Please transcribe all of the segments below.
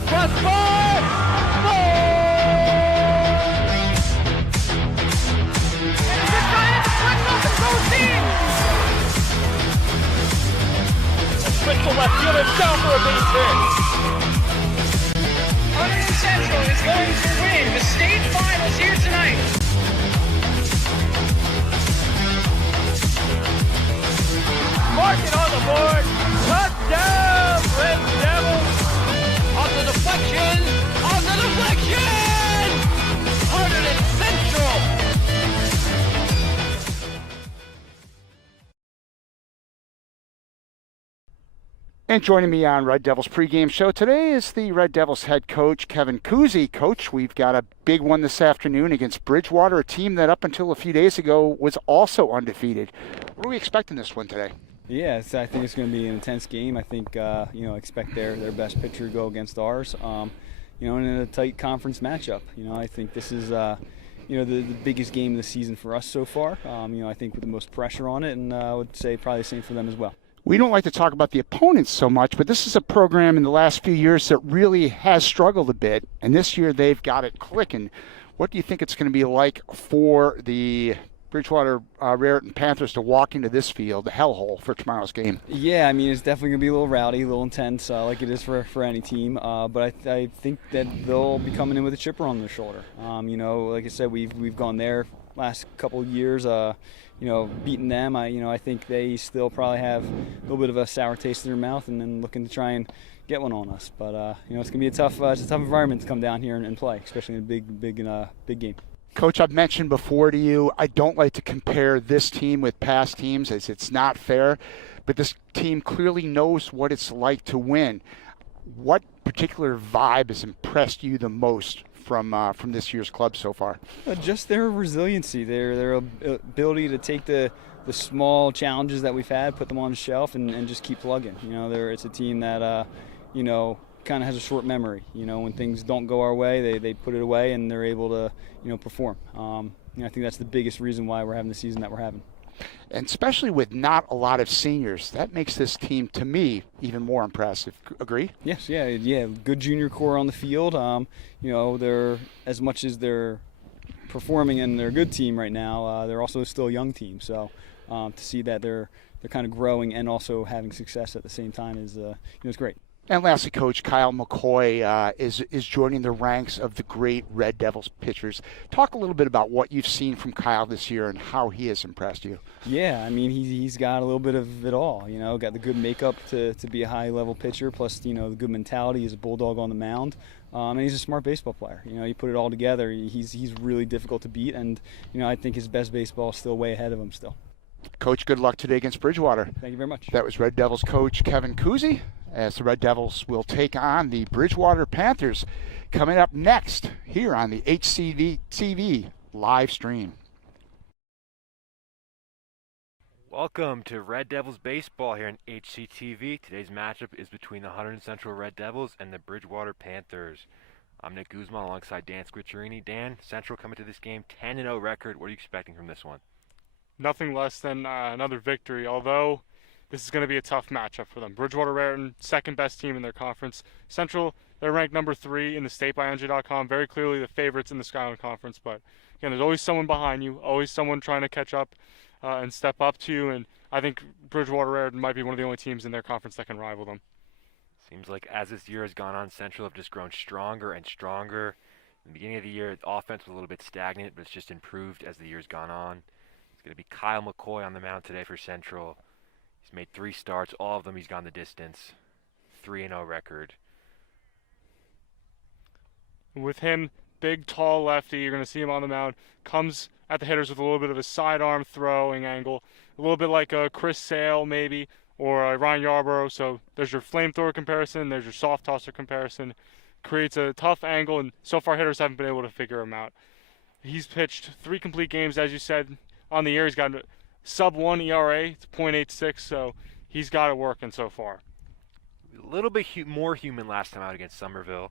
the crossbar. Crystal left fielder down for a base hit. Hunterdon Central is going to win the state finals here tonight. Mark it on the board. Touchdown, Red Devils. On the deflection. On the deflection. Hunterdon Central. And joining me on Red Devils pregame show today is the Red Devils head coach, Kevin Kuzy. Coach, we've got a big one this afternoon against Bridgewater, a team that up until a few days ago was also undefeated. What are we expecting this one today? Yeah, I think it's going to be an intense game. I think, expect their best pitcher to go against ours, in a tight conference matchup. I think this is, the biggest game of the season for us so far. I think with the most pressure on it, and I would say probably the same for them as well. We don't like to talk about the opponents so much, but this is a program in the last few years that really has struggled a bit, and this year they've got it clicking. What do you think it's going to be like for the Bridgewater Raritan Panthers to walk into this field, the hellhole, for tomorrow's game? Yeah, it's definitely going to be a little rowdy, a little intense, like it is for any team. But I think that they'll be coming in with a chipper on their shoulder. Like I said, we've gone there last couple of years. Beating them, I think they still probably have a little bit of a sour taste in their mouth, and then looking to try and get one on us. But it's going to be it's a tough environment to come down here and play, especially in a big game. Coach, I've mentioned before to you, I don't like to compare this team with past teams, as it's not fair. But this team clearly knows what it's like to win. What particular vibe has impressed you the most from this year's club so far? Just their resiliency, their ability to take the small challenges that we've had, put them on the shelf, and just keep plugging. It's a team that kind of has a short memory. When things don't go our way, they put it away and they're able to perform. I think that's the biggest reason why we're having the season that we're having. And especially with not a lot of seniors, that makes this team, to me, even more impressive. Agree? Yes, yeah. Good junior core on the field. They're, as much as they're performing and they're a good team right now, they're also still a young team. So to see that they're kind of growing and also having success at the same time is great. And lastly, Coach, Kyle McCoy is joining the ranks of the great Red Devils pitchers. Talk a little bit about what you've seen from Kyle this year and how he has impressed you. Yeah, he's got a little bit of it all. Got the good makeup to be a high-level pitcher, plus the good mentality. He's a bulldog on the mound, and he's a smart baseball player. You put it all together, he's really difficult to beat, and I think his best baseball is still way ahead of him still. Coach, good luck today against Bridgewater. Thank you very much. That was Red Devils coach Kevin Kuzy, as the Red Devils will take on the Bridgewater Panthers coming up next here on the HCV TV live stream. Welcome to Red Devils baseball here on HCTV. Today's matchup is between the Hunterdon Central Red Devils and the Bridgewater Panthers. I'm Nick Guzman alongside Dan Squicciarini. Dan, Central coming to this game 10-0 record. What are you expecting from this one? Nothing less than another victory, although this is going to be a tough matchup for them. Bridgewater Raritan, second best team in their conference. Central, they're ranked number 3 in the state by NJ.com, very clearly the favorites in the Skyline Conference. But again, there's always someone behind you, always someone trying to catch up and step up to you. And I think Bridgewater Raritan might be one of the only teams in their conference that can rival them. Seems like as this year has gone on, Central have just grown stronger and stronger. In the beginning of the year, the offense was a little bit stagnant, but it's just improved as the year's gone on. It's going to be Kyle McCoy on the mound today for Central. He's made 3 starts. All of them he's gone the distance. 3-0 record. With him, big, tall lefty, you're going to see him on the mound. Comes at the hitters with a little bit of a sidearm throwing angle. A little bit like a Chris Sale maybe, or Ryan Yarborough. So there's your flamethrower comparison. There's your soft tosser comparison. Creates a tough angle, and so far hitters haven't been able to figure him out. He's pitched 3 complete games, as you said. On the year, he's got a sub-1 ERA. It's .86, so he's got it working so far. A little bit more human last time out against Somerville.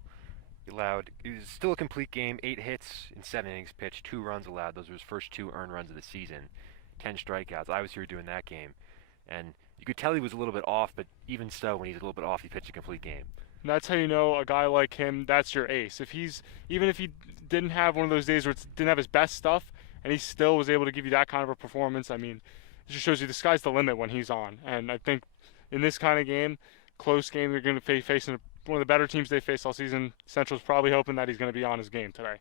It was still a complete game, 8 hits in 7 innings pitched, 2 runs allowed. Those were his first 2 earned runs of the season. 10 strikeouts. I was here doing that game, and you could tell he was a little bit off, but even so, when he's a little bit off, he pitched a complete game. And that's how you know a guy like him, that's your ace. Even if he didn't have one of those days where it didn't have his best stuff, and he still was able to give you that kind of a performance, I mean, it just shows you the sky's the limit when he's on. And I think in this kind of game, close game, they're going to be facing one of the better teams they faced all season. Central's probably hoping that he's going to be on his game today.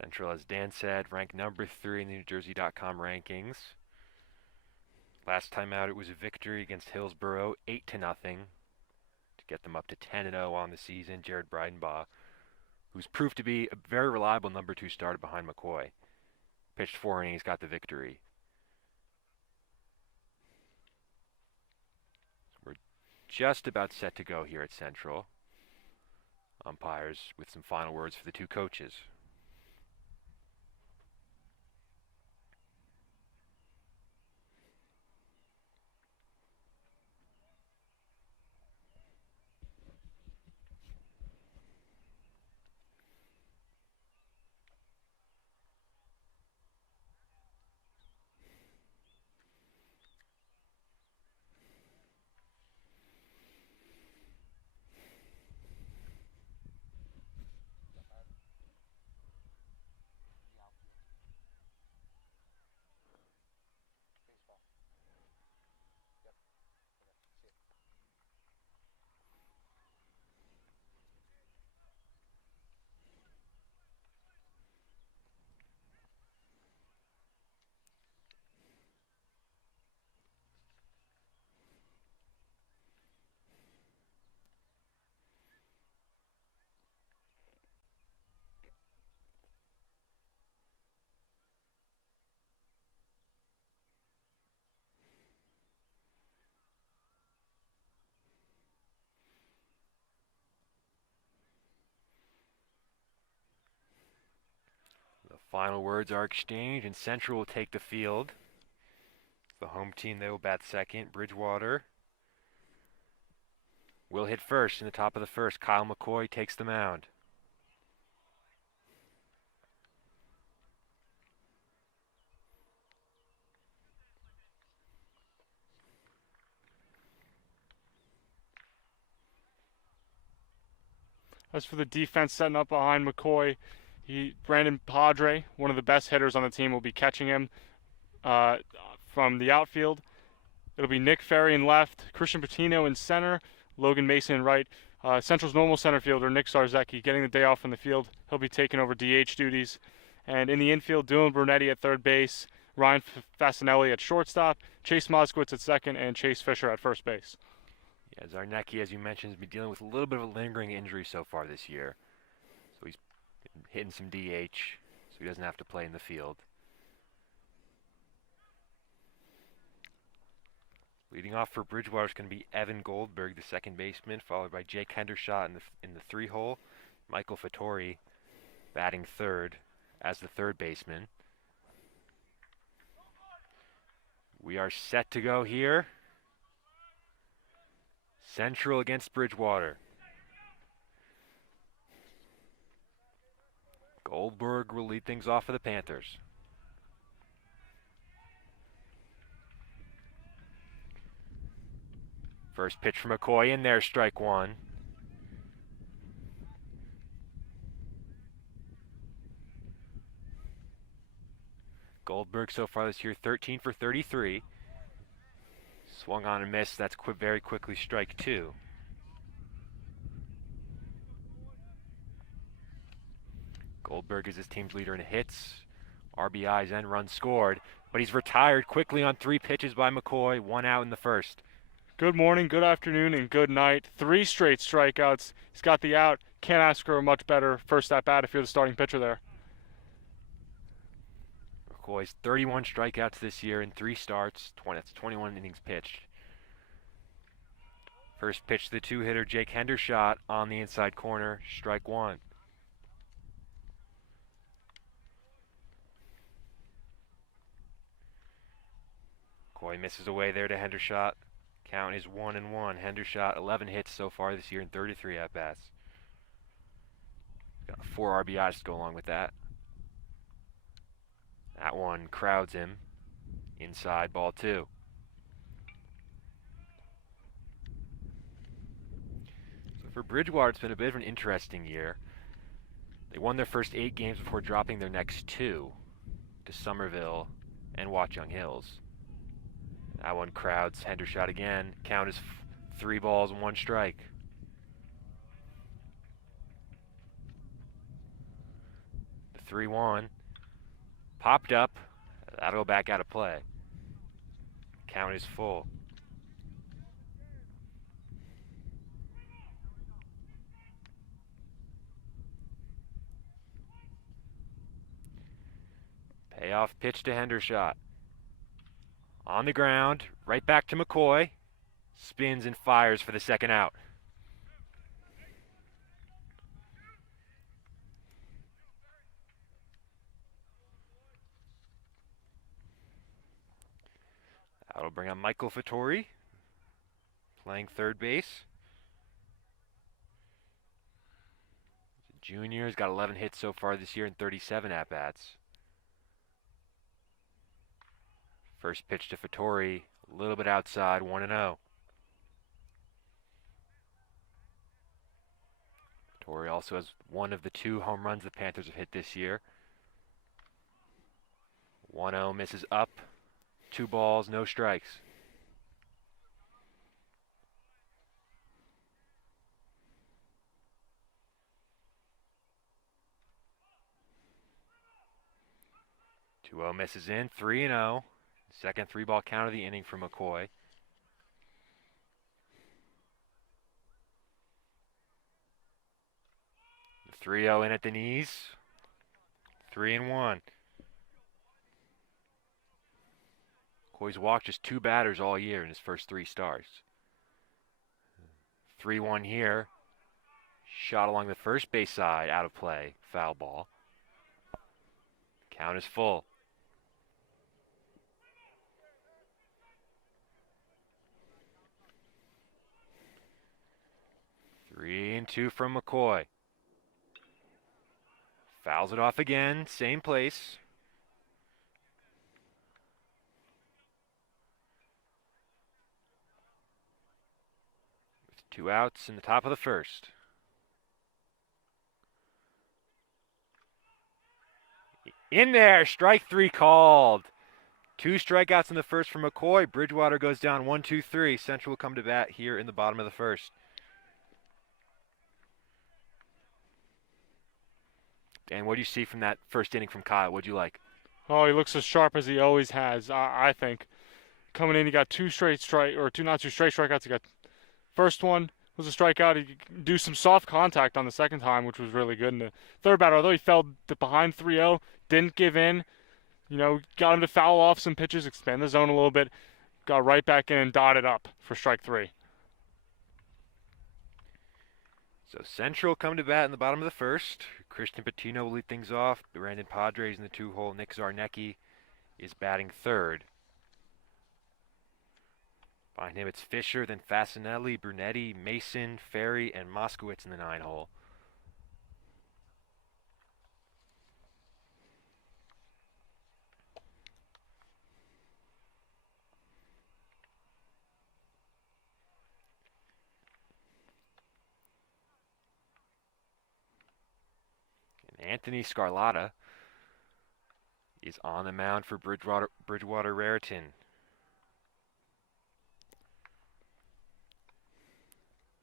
Central, as Dan said, ranked number 3 in the NewJersey.com rankings. Last time out, it was a victory against Hillsborough, 8-0, to get them up to 10-0 on the season. Jared Breidenbaugh, who's proved to be a very reliable number 2 starter behind McCoy, pitched 4 innings, got the victory. We're just about set to go here at Central. Umpires with some final words for the 2 coaches. The final words are exchanged, and Central will take the field. The home team, they will bat second. Bridgewater will hit first in the top of the first. Kyle McCoy takes the mound. As for the defense setting up behind McCoy, Brandon Padre, one of the best hitters on the team, will be catching him from the outfield. It'll be Nick Ferry in left, Christian Patino in center, Logan Mason in right. Central's normal center fielder, Nick Zarzecki, getting the day off from the field. He'll be taking over DH duties. And in the infield, Dylan Brunetti at third base, Ryan Fasinelli at shortstop, Chase Moskowitz at second, and Chase Fisher at first base. Yeah, Zarnecki, as you mentioned, has been dealing with a little bit of a lingering injury so far this year. So he's been hitting some DH, so he doesn't have to play in the field. Leading off for Bridgewater is going to be Evan Goldberg, the second baseman, followed by Jake Hendershot in the 3-hole. Michael Fattori batting third as the third baseman. We are set to go here. Central against Bridgewater. Goldberg will lead things off for the Panthers. First pitch from McCoy in there, strike 1. Goldberg so far this year 13 for 33. Swung on and missed. That's very quickly strike 2. Goldberg is his team's leader in hits, RBIs, and runs scored. But he's retired quickly on 3 pitches by McCoy. 1 out in the first. Good morning, good afternoon, and good night. 3 straight strikeouts. He's got the out. Can't ask for a much better first at bat if you're the starting pitcher there. McCoy's 31 strikeouts this year in 3 starts. That's 21 innings pitched. First pitch to the 2-hitter, Jake Hendershot on the inside corner, strike 1. McCoy misses away there to Hendershot. Count is 1-1. Hendershot 11 hits so far this year in 33 at-bats. Got 4 RBIs to go along with that. That one crowds him. Inside, ball 2. For Bridgewater, it's been a bit of an interesting year. They won their first 8 games before dropping their next 2 to Somerville and Watchung Hills. That one crowds Hendershot again. Count is 3 balls and 1 strike. The 3-1 popped up. That'll go back out of play. Count is full. Payoff pitch to Hendershot. On the ground, right back to McCoy. Spins and fires for the second out. That'll bring on Michael Fattori, playing third base. Junior has got 11 hits so far this year and 37 at-bats. First pitch to Fattori, a little bit outside, 1-0. Fattori also has one of the 2 home runs the Panthers have hit this year. 1-0 misses up. 2 balls, no strikes. Two-0 misses in, 3-0. Second 3-ball count of the inning for McCoy. The 3-0 in at the knees. 3-1. McCoy's walked just 2 batters all year in his first 3 starts. 3-1 here. Shot along the first base side, out of play, foul ball. Count is full. Three and 2 from McCoy. Fouls it off again, same place. With 2 outs in the top of the first. In there, strike 3 called. 2 strikeouts in the first from McCoy. Bridgewater goes down 1-2-3. Central will come to bat here in the bottom of the first. And what do you see from that first inning from Kyle? What'd you like? Oh, he looks as sharp as he always has, I think. Coming in, he got 2 not 2 straight strikeouts. He got first one was a strikeout. He do some soft contact on the second time, which was really good. And the third batter, although he fell behind 3-0, didn't give in. You know, got him to foul off some pitches, expand the zone a little bit, got right back in and dotted up for strike 3. So Central come to bat in the bottom of the first. Christian Patino will lead things off. Brandon Padres in the 2-hole. Nick Zarnecki is batting third. Behind him it's Fisher, then Fasinelli, Brunetti, Mason, Ferry, and Moskowitz in the 9-hole. Anthony Scarlata is on the mound for Bridgewater Raritan.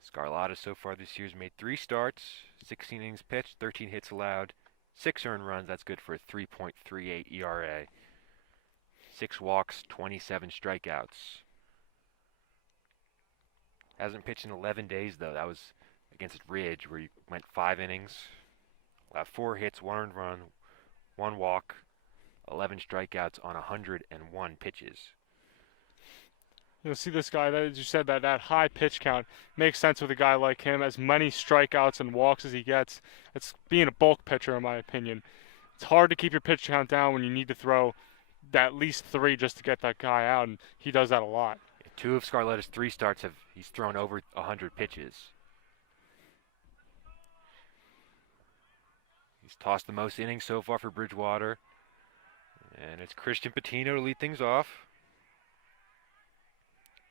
Scarlata so far this year has made 3 starts, 16 innings pitched, 13 hits allowed, 6 earned runs. That's good for a 3.38 ERA. 6 walks, 27 strikeouts. Hasn't pitched in 11 days though. That was against Ridge where he went 5 innings. 4 hits, 1 earned run, 1 walk, 11 strikeouts on 101 pitches. You'll see this guy, as you said, that high pitch count makes sense with a guy like him. As many strikeouts and walks as he gets, it's being a bulk pitcher, in my opinion. It's hard to keep your pitch count down when you need to throw at least 3 just to get that guy out, and he does that a lot. 2 of Scarlata's 3 starts he's thrown over 100 pitches. He's tossed the most innings so far for Bridgewater. And it's Christian Patino to lead things off.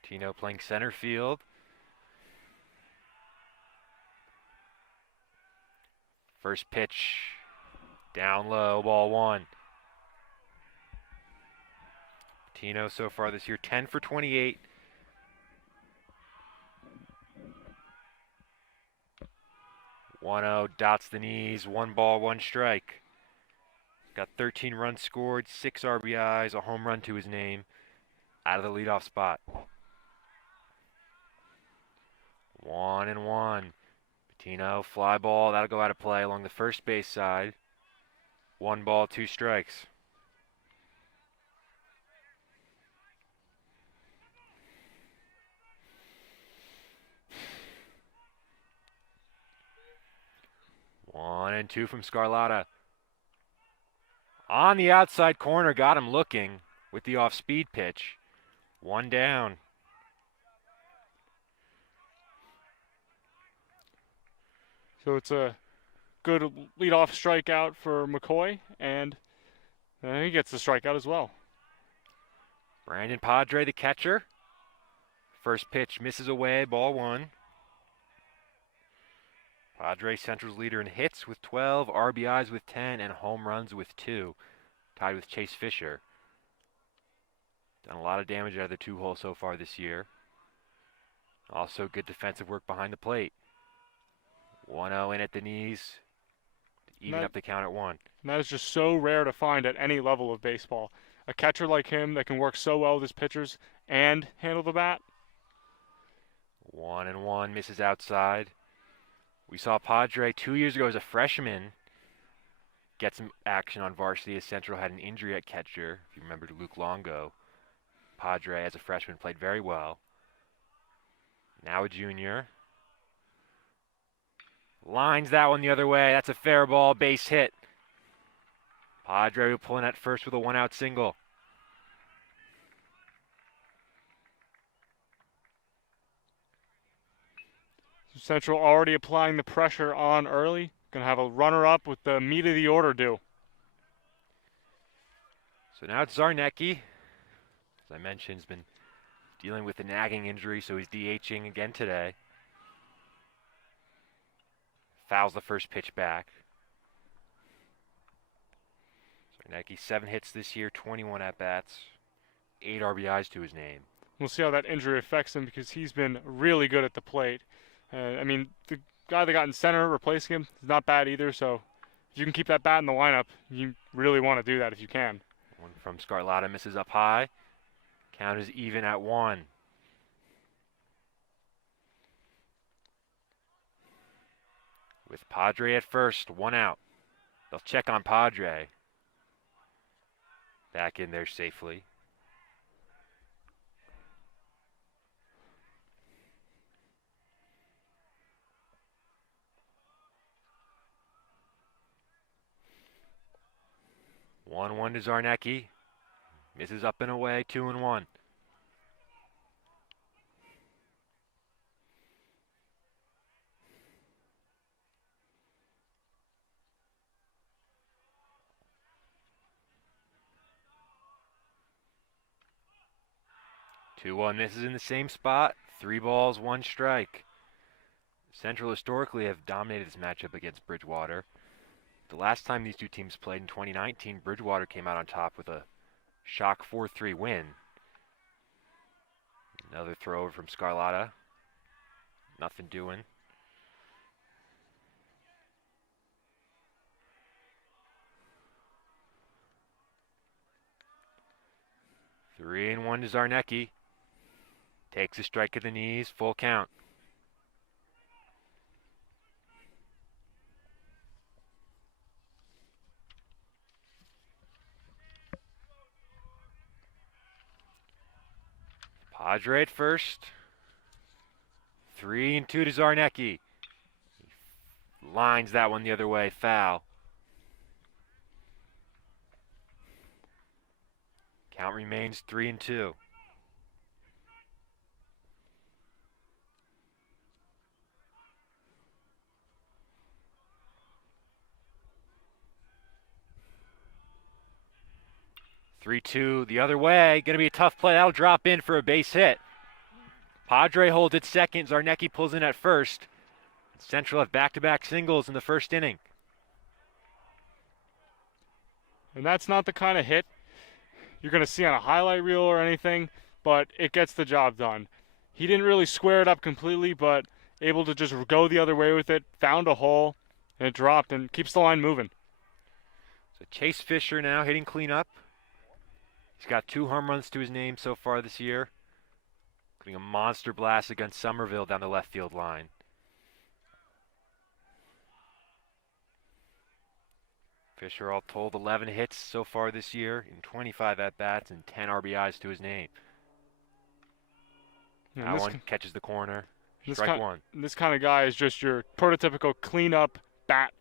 Patino playing center field. First pitch, down low, ball one. Patino so far this year, 10 for 28. One-0, dots the knees, 1 ball, 1 strike. Got 13 runs scored, 6 RBIs, a home run to his name, out of the leadoff spot. 1-1. Patino, fly ball, that'll go out of play along the first base side. 1 ball, 2 strikes. One and two from Scarlatta. On the outside corner, got him looking with the off-speed pitch. 1 down. So it's a good leadoff strikeout for McCoy, and he gets the strikeout as well. Brandon Padre, the catcher. First pitch misses away, ball 1. Padre, Central's leader in hits with 12, RBIs with 10, and home runs with 2. Tied with Chase Fisher. Done a lot of damage out of the 2-hole so far this year. Also good defensive work behind the plate. 1-0 in at the knees. Even up the count at 1. And that is just so rare to find at any level of baseball. A catcher like him that can work so well with his pitchers and handle the bat. 1-1, misses outside. We saw Padre 2 years ago as a freshman get some action on varsity as Central had an injury at catcher. If you remember Luke Longo, Padre as a freshman played very well. Now a junior. Lines that one the other way. That's a fair ball, base hit. Padre will pull in at first with a 1-out single. Central already applying the pressure on early. Going to have a runner up with the meat of the order due. So now it's Zarnecki. As I mentioned, he's been dealing with a nagging injury, so he's DHing again today. Fouls the first pitch back. Zarnecki, 7 hits this year, 21 at-bats, 8 RBIs to his name. We'll see how that injury affects him because he's been really good at the plate. I mean, the guy that got in center replacing him is not bad either, so if you can keep that bat in the lineup, you really want to do that if you can. One from Scarlatta misses up high. Count is even at 1. With Padre at first, 1 out. They'll check on Padre. Back in there safely. One to Zarnecki. Misses up and away, 2-1. This is in the same spot. 3 balls, 1 strike. Central historically have dominated this matchup against Bridgewater. The last time these two teams played in 2019, Bridgewater came out on top with a shock 4-3 win. Another throw over from Scarlatta. Nothing doing. Three and 1 to Zarnecki. Takes a strike at the knees, full count. Padre at first. 3 and 2 to Zarnecki. Lines that one the other way, foul. Count remains 3 and 2. Three-two the other way. Going to be a tough play. That'll drop in for a base hit. Padre holds it second. Zarnecki pulls in at first. Central have back-to-back singles in the first inning. And that's not the kind of hit you're going to see on a highlight reel or anything, but it gets the job done. He didn't really square it up completely, but able to just go the other way with it, found a hole, and it dropped and keeps the line moving. So Chase Fisher now hitting cleanup. He's got 2 home runs to his name so far this year, including a monster blast against Somerville down the left field line. Fisher all told 11 hits so far this year in 25 at-bats and 10 RBIs to his name. That one catches the corner. Strike one. This kind of guy is just your prototypical cleanup bat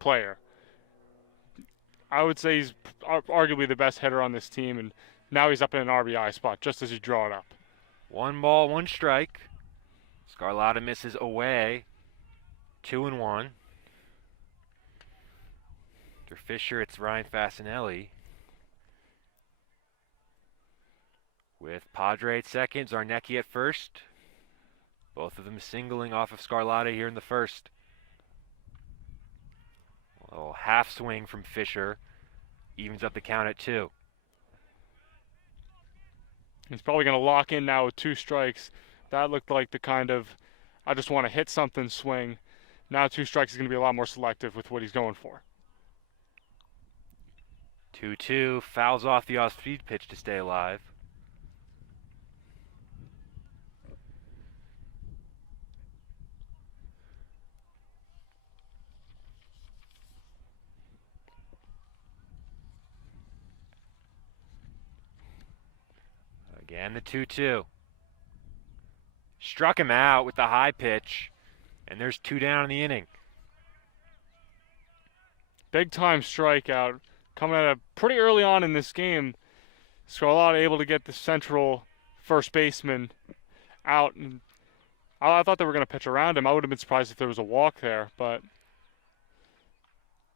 player. I would say he's arguably the best hitter on this team, and now he's up in an RBI spot just as you draw it up. 1 ball, 1 strike. Scarlata misses away. 2-1. For Fisher, it's Ryan Fasinelli. With Padre at second, Zarnecki at first. Both of them singling off of Scarlata here in the first. A little half swing from Fisher. Evens up the count at 2. He's probably going to lock in now with 2 strikes. That looked like the kind of, I just want to hit something swing. Now 2 strikes is going to be a lot more selective with what he's going for. 2-2, fouls off the off-speed pitch to stay alive. Again, the 2-2. Struck him out with the high pitch, and there's 2 down in the inning. Big time strikeout coming at a pretty early on in this game. Scarlata able to get the central first baseman out, and I thought they were going to pitch around him. I would have been surprised if there was a walk there, but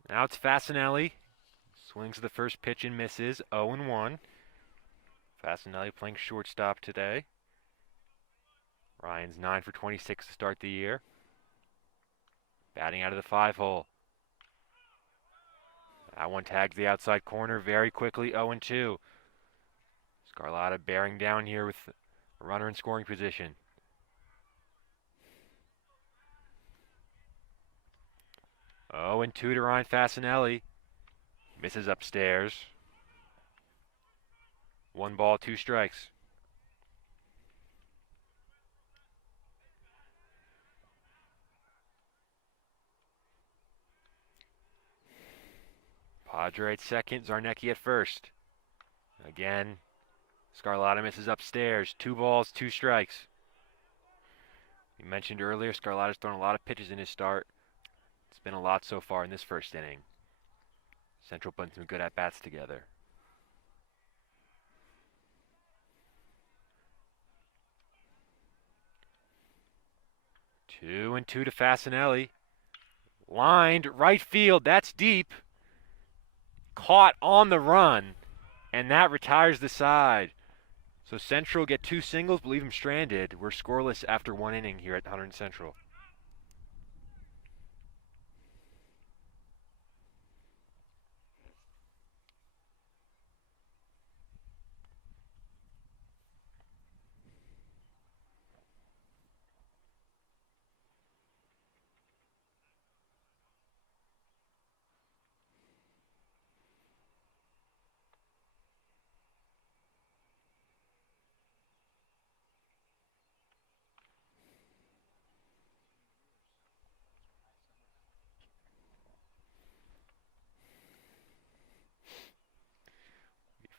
now it's Fasinelli. Swings the first pitch and misses. 0-1. Fasinelli playing shortstop today. Ryan's 9 for 26 to start the year. Batting out of the 5-hole. That one tags the outside corner very quickly. 0-2. Scarlata bearing down here with a runner in scoring position. Oh, and 2 to Ryan Fasinelli. Misses upstairs. 1 ball, 2 strikes. Padre at second, Zarnecki at first. Again, Scarlata misses upstairs. 2 balls, 2 strikes. We mentioned earlier, Scarlata's thrown a lot of pitches in his start. It's been a lot so far in this first inning. Central putting some good at-bats together. 2-2 to Fasinelli. Lined right field. That's deep. Caught on the run. And that retires the side. So Central get 2 singles, but leave them stranded. We're scoreless after 1 inning here at Hunterdon Central.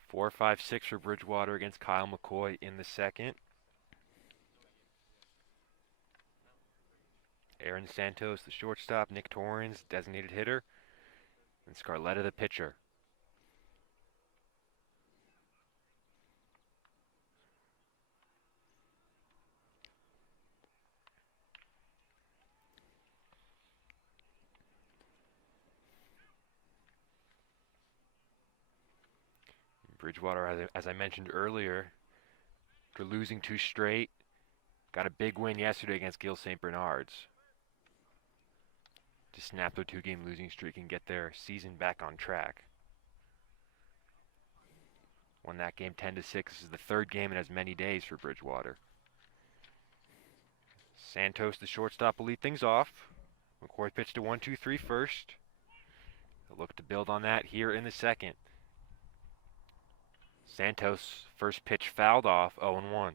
Four, 5, 6 for Bridgewater against Kyle McCoy in the second. Aaron Santos, the shortstop. Nick Torrens, designated hitter. And Scarletta, the pitcher. Bridgewater, as I mentioned earlier, after losing 2 straight, got a big win yesterday against Gill St. Bernard's to snap their 2-game losing streak and get their season back on track. Won that game 10-6. This is the third game in as many days for Bridgewater. Santos, the shortstop, will lead things off. McCoy pitched to 1-2-3 first. They'll look to build on that here in the second. Santos, first pitch fouled off, 0-1.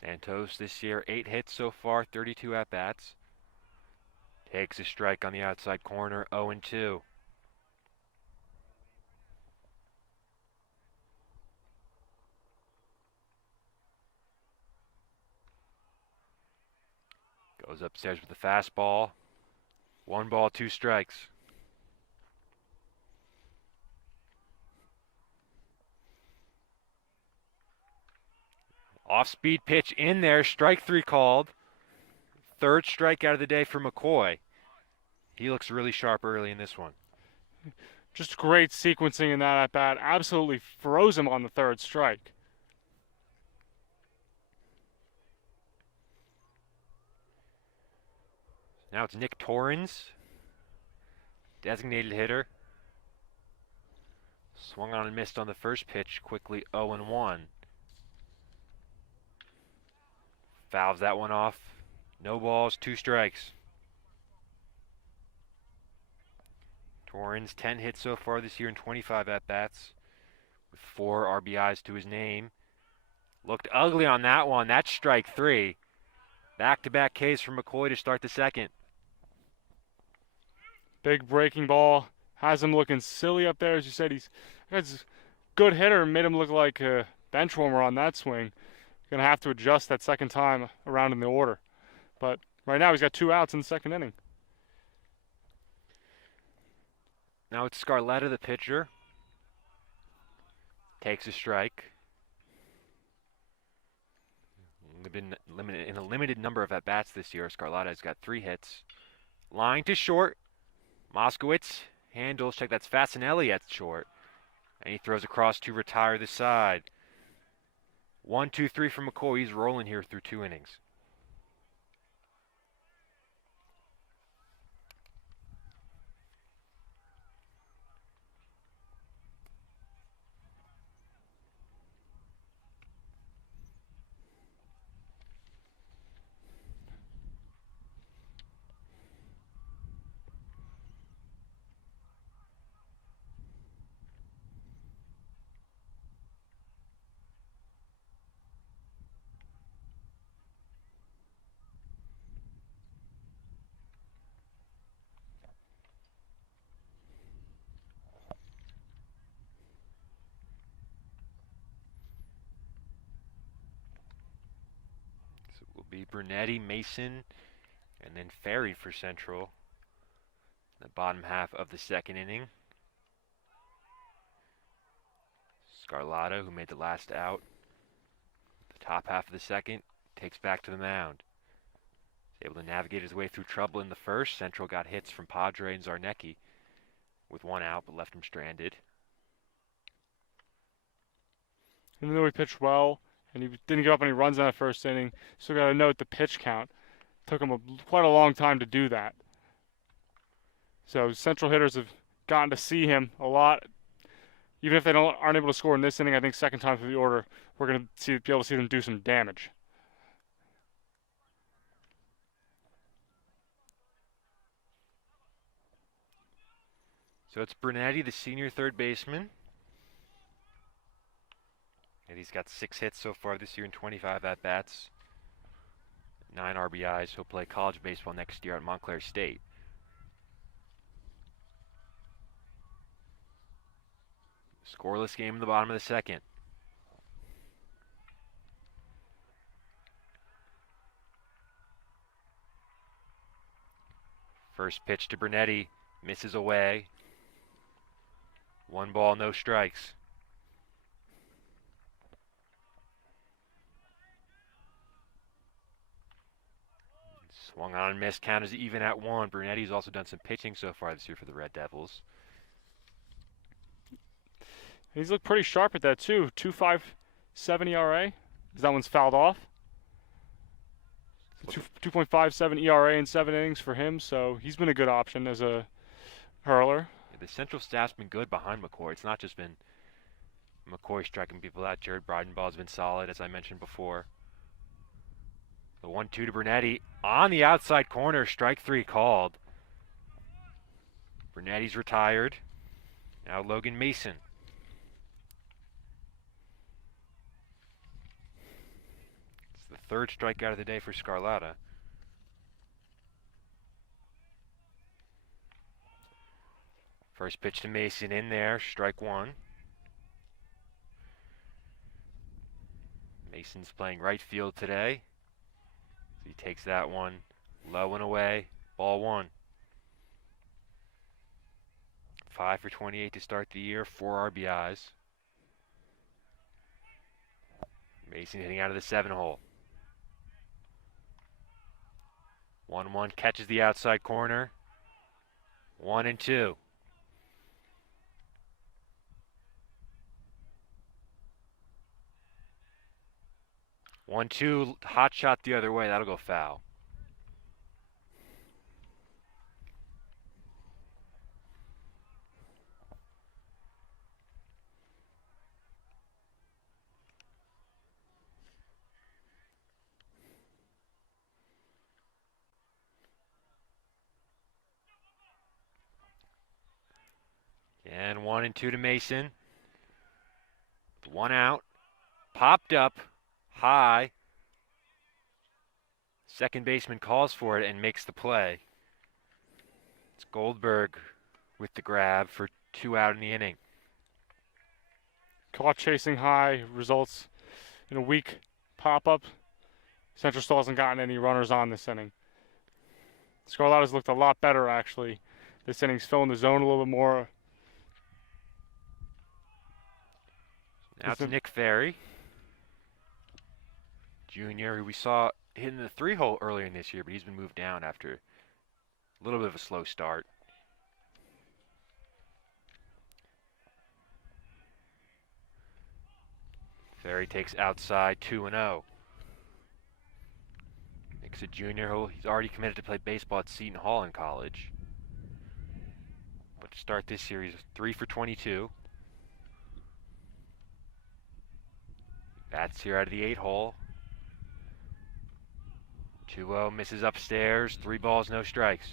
Santos this year, 8 hits so far, 32 at-bats. Takes a strike on the outside corner, 0-2. Goes upstairs with the fastball. 1 ball, 2 strikes. Off-speed pitch in there, strike 3 called. Third strikeout of the day for McCoy. He looks really sharp early in this one. Just great sequencing in that at bat. Absolutely froze him on the third strike. Now it's Nick Torrens, designated hitter. Swung on and missed on the first pitch, quickly 0-1. Fouls that one off. No balls, 2 strikes. Torrens, 10 hits so far this year and 25 at-bats, with 4 RBIs to his name. Looked ugly on that one. That's strike 3. Back-to-back Ks for McCoy to start the second. Big breaking ball. Has him looking silly up there. As you said, he's a good hitter. Made him look like a bench warmer on that swing. Going to have to adjust that second time around in the order. But right now he's got 2 outs in the second inning. Now it's Scarletta, the pitcher. Takes a strike. Been limited in a limited number of at-bats this year. Scarletta has got 3 hits. Line to short. Moskowitz handles. Check, that's Fasanelli at short. And he throws across to retire the side. 1-2-3 for McCoy. He's rolling here through 2 innings. Will be Brunetti, Mason, and then Ferry for Central. The bottom half of the second inning. Scarlata, who made the last out, the top half of the second, takes back to the mound. He's able to navigate his way through trouble in the first. Central got hits from Padre and Zarnecki with 1 out, but left him stranded. Even though he pitched well, and he didn't give up any runs in that first inning, still got to note the pitch count. Took him quite a long time to do that. So Central hitters have gotten to see him a lot. Even if they aren't able to score in this inning, I think second time through the order, we're going to be able to see them do some damage. So it's Brunetti, the senior third baseman. And he's got 6 hits so far this year and 25 at-bats. 9 RBIs. He'll play college baseball next year at Montclair State. Scoreless game in the bottom of the second. First pitch to Brunetti. Misses away. 1 ball, no strikes. Swung on and missed. Count is even at 1. Brunetti's also done some pitching so far this year for the Red Devils. He's looked pretty sharp at that too. 2.57 ERA. That one's fouled off. 2.57 ERA in 7 innings for him, so he's been a good option as a hurler. Yeah, the Central staff's been good behind McCoy. It's not just been McCoy striking people out. Jared Breidenball's been solid, as I mentioned before. The 1-2 to Bernetti on the outside corner, strike 3 called. Bernetti's retired. Now Logan Mason. It's the 3rd strikeout of the day for Scarlatta. First pitch to Mason in there, strike 1. Mason's playing right field today. So he takes that one low and away, ball 1. 5 for 28 to start the year, 4 RBIs. Mason hitting out of the 7-hole. 1-1 catches the outside corner. 1-2. One, two, hot shot the other way. That'll go foul. And 1-2 to Mason. 1 out. Popped up. High. Second baseman calls for it and makes the play. It's Goldberg with the grab for 2 out in the inning. Caught chasing high results in a weak pop-up. Central still hasn't gotten any runners on this inning. Scarlatta's looked a lot better, actually. This inning's filling the zone a little bit more. Now it's Nick Ferry, Jr., who we saw hitting the 3-hole earlier in this year, but he's been moved down after a little bit of a slow start. Ferry takes outside 2-0. Nick's a junior who he's already committed to play baseball at Seton Hall in college. But to start this series, 3 for 22. Bats here out of the 8-hole. 2-0, misses upstairs. 3 balls, no strikes.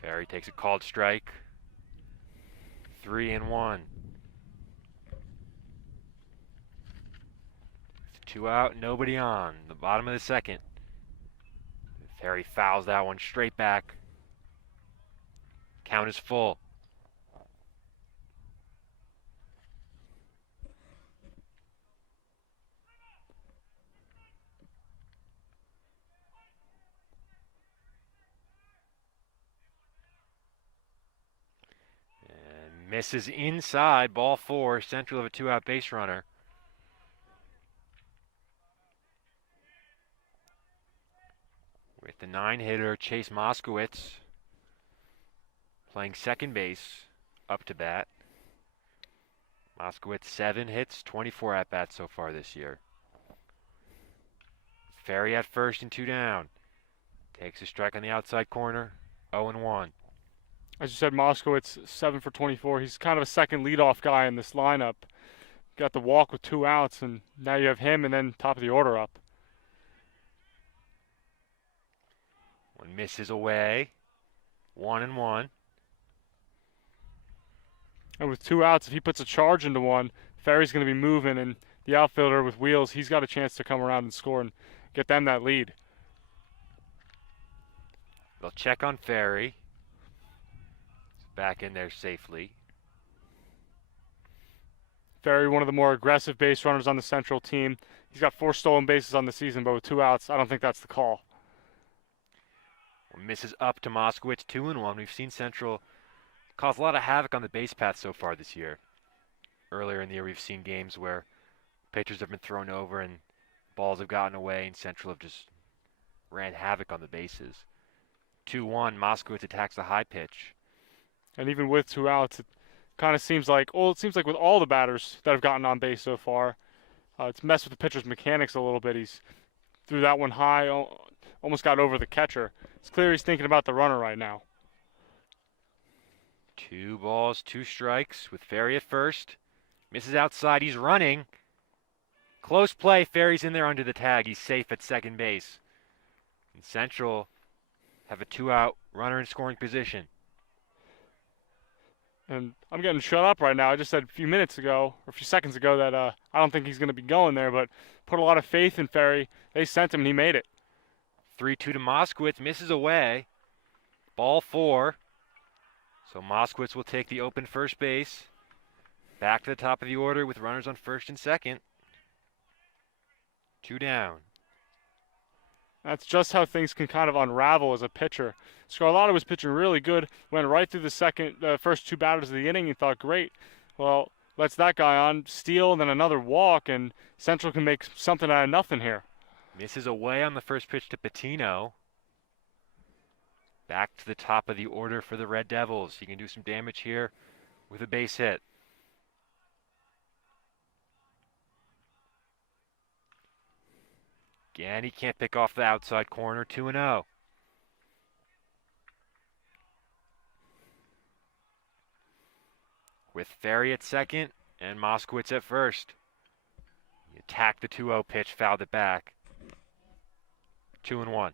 Ferry takes a called strike. 3-1. 2 out, nobody on. The bottom of the 2nd. Ferry fouls that one straight back. Count is full. And misses inside, ball 4, Central of a 2-out base runner. With the 9-hitter, Chase Moskowitz, playing second base, up to bat. Moskowitz 7 hits, 24 at-bats so far this year. Ferry at first and 2 down. Takes a strike on the outside corner, 0-1. As you said, Moskowitz 7 for 24. He's kind of a second leadoff guy in this lineup. Got the walk with 2 outs, and now you have him and then top of the order up. One misses away, 1-1. And with 2 outs, if he puts a charge into one, Ferry's going to be moving, and the outfielder with wheels, he's got a chance to come around and score and get them that lead. They'll check on Ferry. Back in there safely. Ferry, one of the more aggressive base runners on the Central team. He's got 4 stolen bases on the season, but with 2 outs, I don't think that's the call. Misses up to Moskowitz, 2-1. We've seen Central cause a lot of havoc on the base path so far this year. Earlier in the year, we've seen games where pitchers have been thrown over and balls have gotten away, and Central have just ran havoc on the bases. 2-1, Moskowitz attacks the high pitch. And even with 2 outs, it kind of seems like, it seems like with all the batters that have gotten on base so far, it's messed with the pitcher's mechanics a little bit. He's threw that one high, almost got over the catcher. It's clear he's thinking about the runner right now. 2 balls, 2 strikes with Ferry at first. Misses outside, he's running. Close play, Ferry's in there under the tag. He's safe at second base. And Central have a 2-out runner in scoring position. And I'm getting shut up right now. I just said a few minutes ago, or a few seconds ago, that I don't think he's going to be going there, but put a lot of faith in Ferry. They sent him, and he made it. 3-2 to Moskowitz, misses away. Ball 4. So Moskowitz will take the open first base. Back to the top of the order with runners on first and second. 2 down. That's just how things can kind of unravel as a pitcher. Scarlata was pitching really good, went right through the first 2 batters of the inning. He thought, great. Well, lets that guy on, steal, then another walk, and Central can make something out of nothing here. Misses away on the first pitch to Patino. Back to the top of the order for the Red Devils. He can do some damage here with a base hit. Again, he can't pick off the outside corner. 2-0. With Ferry at second and Moskowitz at first. He attacked the 2-0 pitch, fouled it back. 2-1.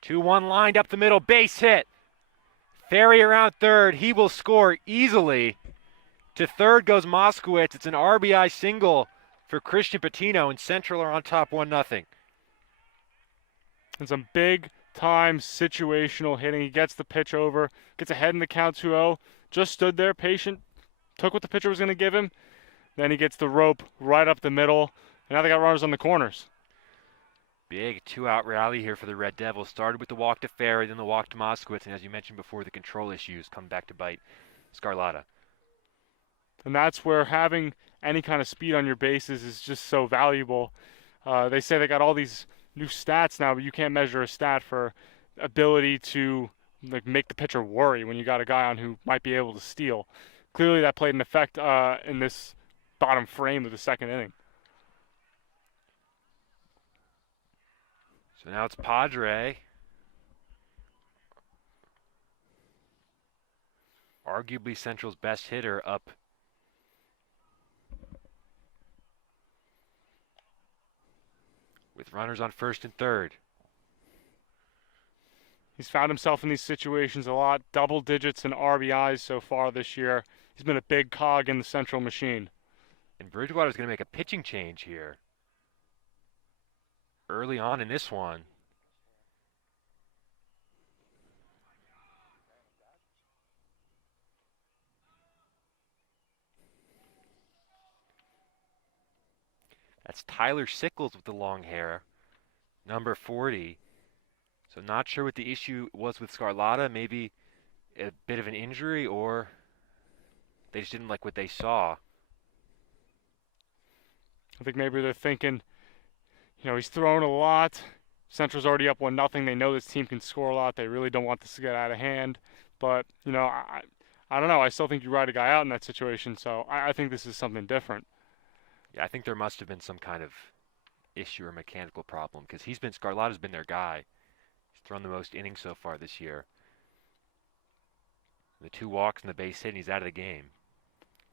Two one lined up the middle, base hit. Ferry around third, he will score easily. To third goes Moskowitz. It's an RBI single for Christian Patino, and Central are on top 1-0. And some big-time situational hitting. He gets the pitch over, gets ahead in the count 2-0, just stood there patient, took what the pitcher was going to give him. Then he gets the rope right up the middle, and now they got runners on the corners. Big 2-out rally here for the Red Devils. Started with the walk to Ferry, then the walk to Moskowitz, and as you mentioned before, the control issues come back to bite Scarlata. And that's where having any kind of speed on your bases is just so valuable. They say they got all these new stats now, but you can't measure a stat for ability to make the pitcher worry when you got a guy on who might be able to steal. Clearly that played an effect in this bottom frame of the second inning. So now it's Padre. Arguably Central's best hitter up. With runners on first and third. He's found himself in these situations a lot. Double digits in RBIs so far this year. He's been a big cog in the Central machine. And Bridgewater's going to make a pitching change here. Early on in this one. That's Tyler Sickles with the long hair, number 40. So not sure what the issue was with Scarlata. Maybe a bit of an injury, or they just didn't like what they saw. I think maybe they're thinking, he's throwing a lot. Central's already up 1-0. They know this team can score a lot. They really don't want this to get out of hand. But, I don't know. I still think you ride a guy out in that situation. So I think this is something different. Yeah, I think there must have been some kind of issue or mechanical problem, because Scarlata's been their guy. He's thrown the most innings so far this year. The 2 walks and the base hit, and he's out of the game.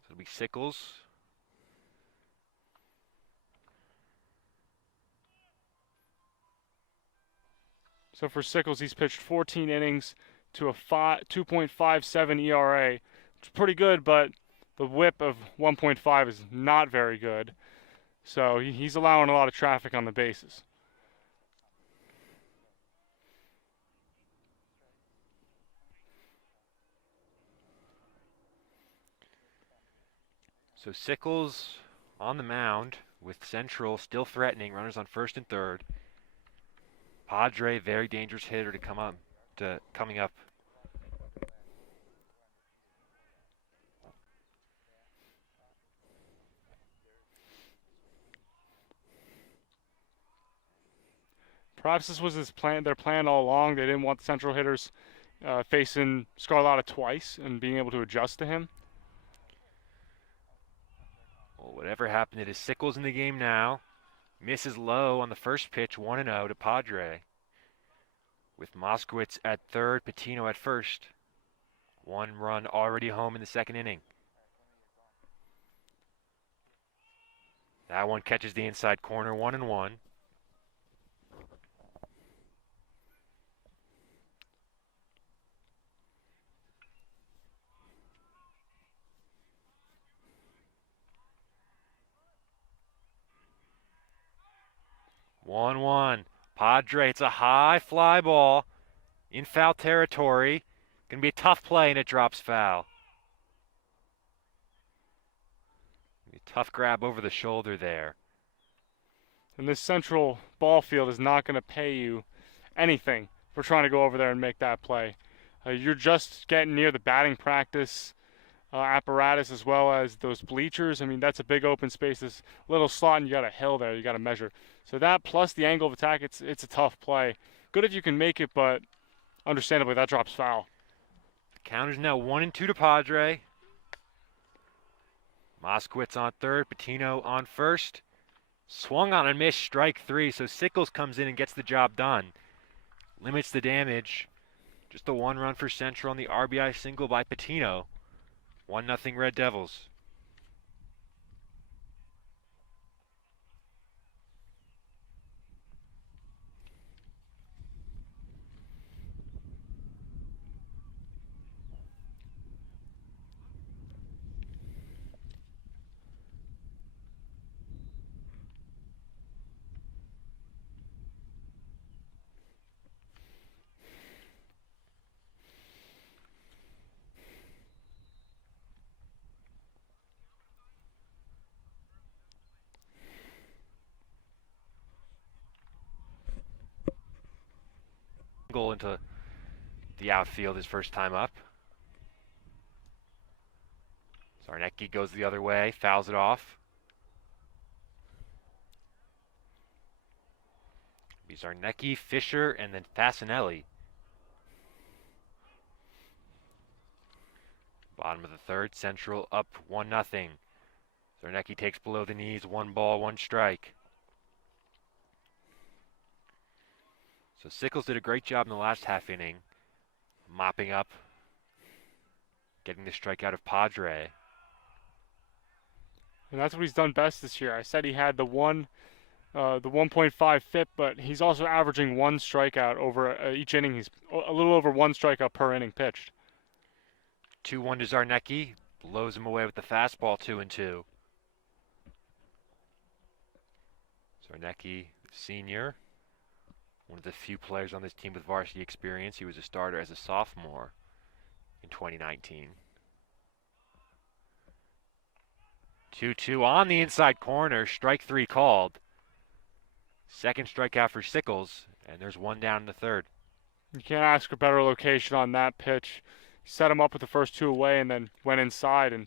So it'll be Sickles. So for Sickles, he's pitched 14 innings to a 2.57 ERA. It's pretty good, but the whip of 1.5 is not very good. So he's allowing a lot of traffic on the bases. So Sickles on the mound with Central still threatening, runners on first and third. Padre, very dangerous hitter to come up coming up. Perhaps this was their plan all along. They didn't want the Central hitters facing Scarlatta twice and being able to adjust to him. Well, whatever happened, it is Sickles in the game now. Misses low on the first pitch, 1-0 to Padre. With Moskowitz at third, Patino at first. 1 run already home in the second inning. That one catches the inside corner, 1-1. One. Padre, it's a high fly ball in foul territory. Gonna be a tough play, and it drops foul. A tough grab over the shoulder there. And this Central ball field is not going to pay you anything for trying to go over there and make that play. You're just getting near the batting practice apparatus as well as those bleachers. I mean, that's a big open space, this little slot, and you got a hill there you got to measure. So that plus the angle of attack, it's a tough play. Good if you can make it, but understandably that drops foul. The count is now 1-2 to Padre. Moskowitz on third, Patino on first. Swung on and missed, strike 3, so Sickles comes in and gets the job done. Limits the damage. Just a 1 run for Central on the RBI single by Patino. 1-0 Red Devils. Goal into the outfield his first time up. Zarnecki goes the other way, fouls it off. Zarnecki, Fisher, and then Fasinelli. Bottom of the third, Central up 1-0. Zarnecki takes below the knees, 1 ball, 1 strike. So Sickles did a great job in the last half inning, mopping up, getting the strikeout of Padre. And that's what he's done best this year. I said he had the 1.5 FIP, but he's also averaging 1 strikeout over each inning. He's a little over 1 strikeout per inning pitched. 2-1 to Zarnecki, blows him away with the fastball, 2-2. Zarnecki, senior. One of the few players on this team with varsity experience. He was a starter as a sophomore in 2019. 2-2 on the inside corner. Strike 3 called. Second strikeout for Sickles, and there's 1 down in the third. You can't ask for better location on that pitch. Set him up with the first 2 away and then went inside and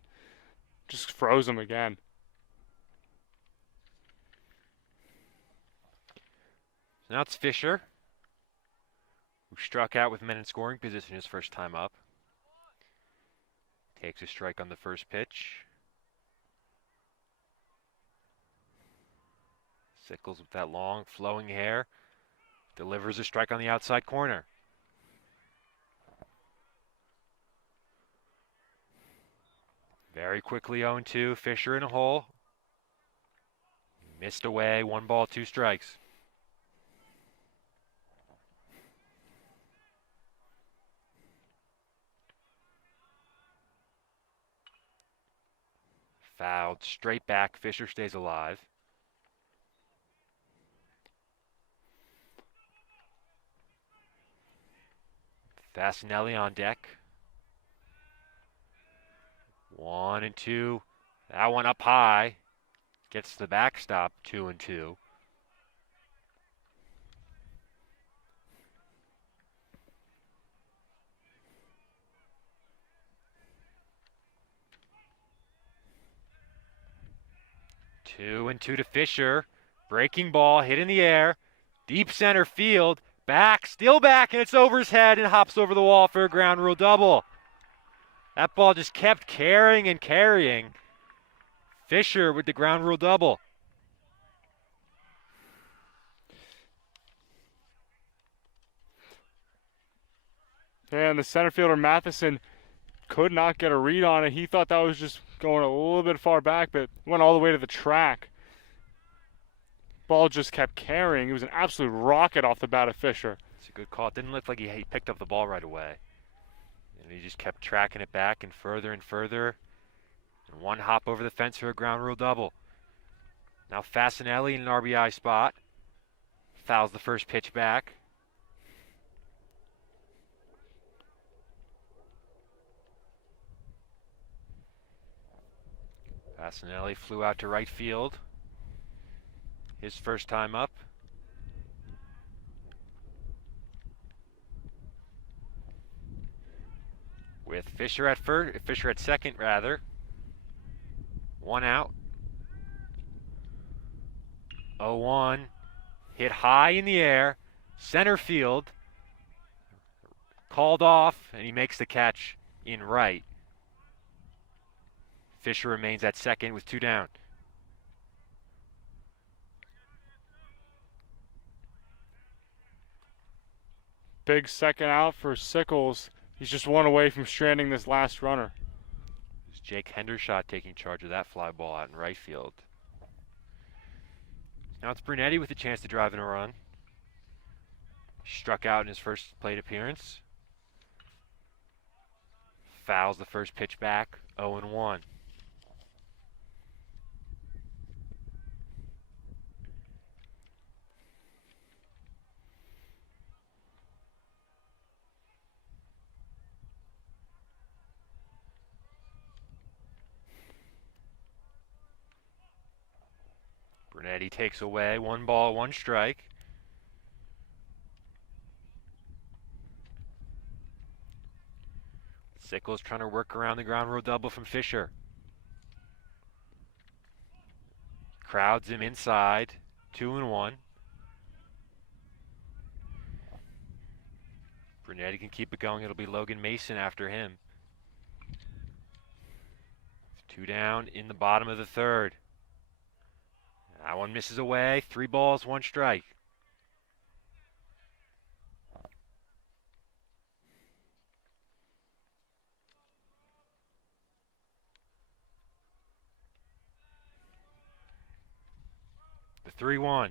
just froze him again. Now it's Fisher, who struck out with men in scoring position his first time up. Takes a strike on the first pitch. Sickles with that long, flowing hair. Delivers a strike on the outside corner. Very quickly 0-2. Fisher in a hole. Missed away. 1 ball, 2 strikes. Fouled straight back. Fisher stays alive. Fasinelli on deck. 1-2. That one up high. Gets the backstop, 2-2. 2-2 to Fisher. Breaking ball, hit in the air. Deep center field. Back, still back, and it's over his head and hops over the wall for a ground rule double. That ball just kept carrying and carrying. Fisher with the ground rule double. And the center fielder, Matheson, could not get a read on it. He thought that was just going a little bit far back, but went all the way to the track. Ball just kept carrying. It was an absolute rocket off the bat of Fisher. It's a good call. It didn't look like he picked up the ball right away. And he just kept tracking it back and further and further. And one hop over the fence for a ground rule double. Now Fasinelli in an RBI spot. Fouls the first pitch back. Fasinelli flew out to right field. His first time up. With Fisher at second rather. One out. 0-1. Hit high in the air. Center field. Called off, and he makes the catch in right. Fisher remains at second with 2 down. Big second out for Sickles. He's just one away from stranding this last runner. It's Jake Hendershot taking charge of that fly ball out in right field. Now it's Brunetti with a chance to drive in a run. Struck out in his first plate appearance. Fouls the first pitch back, 0-1. Brunetti takes away, 1 ball, 1 strike. Sickles trying to work around the ground rule double from Fisher. Crowds him inside, 2-1. Brunetti can keep it going. It'll be Logan Mason after him. 2 down in the bottom of the third. That one misses away. 3 balls, 1 strike. The 3-1.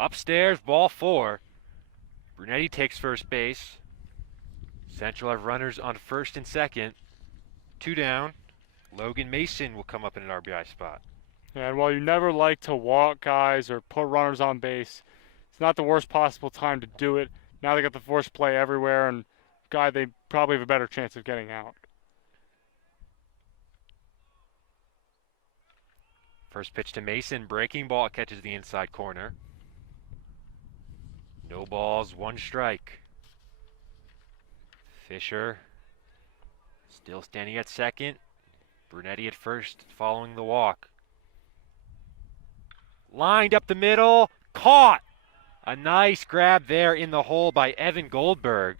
Upstairs, ball 4. Brunetti takes first base. Central have runners on first and second. 2 down. Logan Mason will come up in an RBI spot. And while you never like to walk guys or put runners on base, it's not the worst possible time to do it. Now they got the force play everywhere, and guy, they probably have a better chance of getting out. First pitch to Mason, breaking ball, catches the inside corner. No balls, 1 strike. Fisher still standing at second. Brunetti at first, following the walk. Lined up the middle, caught! A nice grab there in the hole by Evan Goldberg.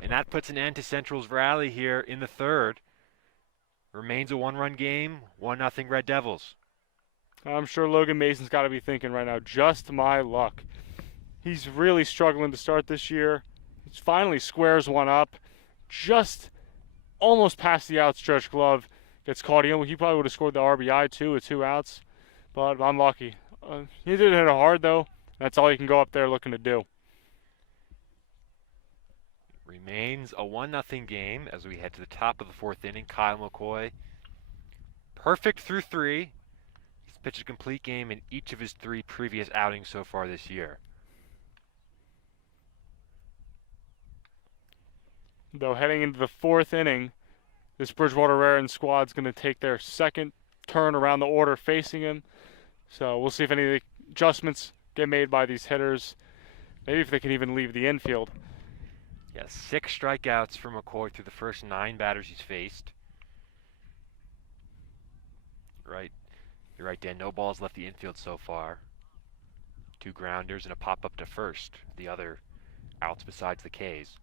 And that puts an end to Central's rally here in the third. Remains a 1-run game, 1-0 Red Devils. I'm sure Logan Mason's got to be thinking right now, just my luck. He's really struggling to start this year. He finally squares one up, just almost past the outstretched glove. Gets caught in. He probably would have scored the RBI too with 2 outs, but I'm lucky. He did hit it hard though. That's all he can go up there looking to do. Remains a 1-0 game as we head to the top of the 4th inning. Kyle McCoy, perfect through 3. He's pitched a complete game in each of his 3 previous outings so far this year. Though heading into the 4th inning, this Bridgewater Raritan squad's going to take their second turn around the order facing him. So we'll see if any of the adjustments get made by these hitters. Maybe if they can even leave the infield. Yeah, 6 strikeouts for McCoy through the first 9 batters he's faced. Right. You're right, Dan. No balls left the infield so far. 2 grounders and a pop-up to first. The other outs besides the K's.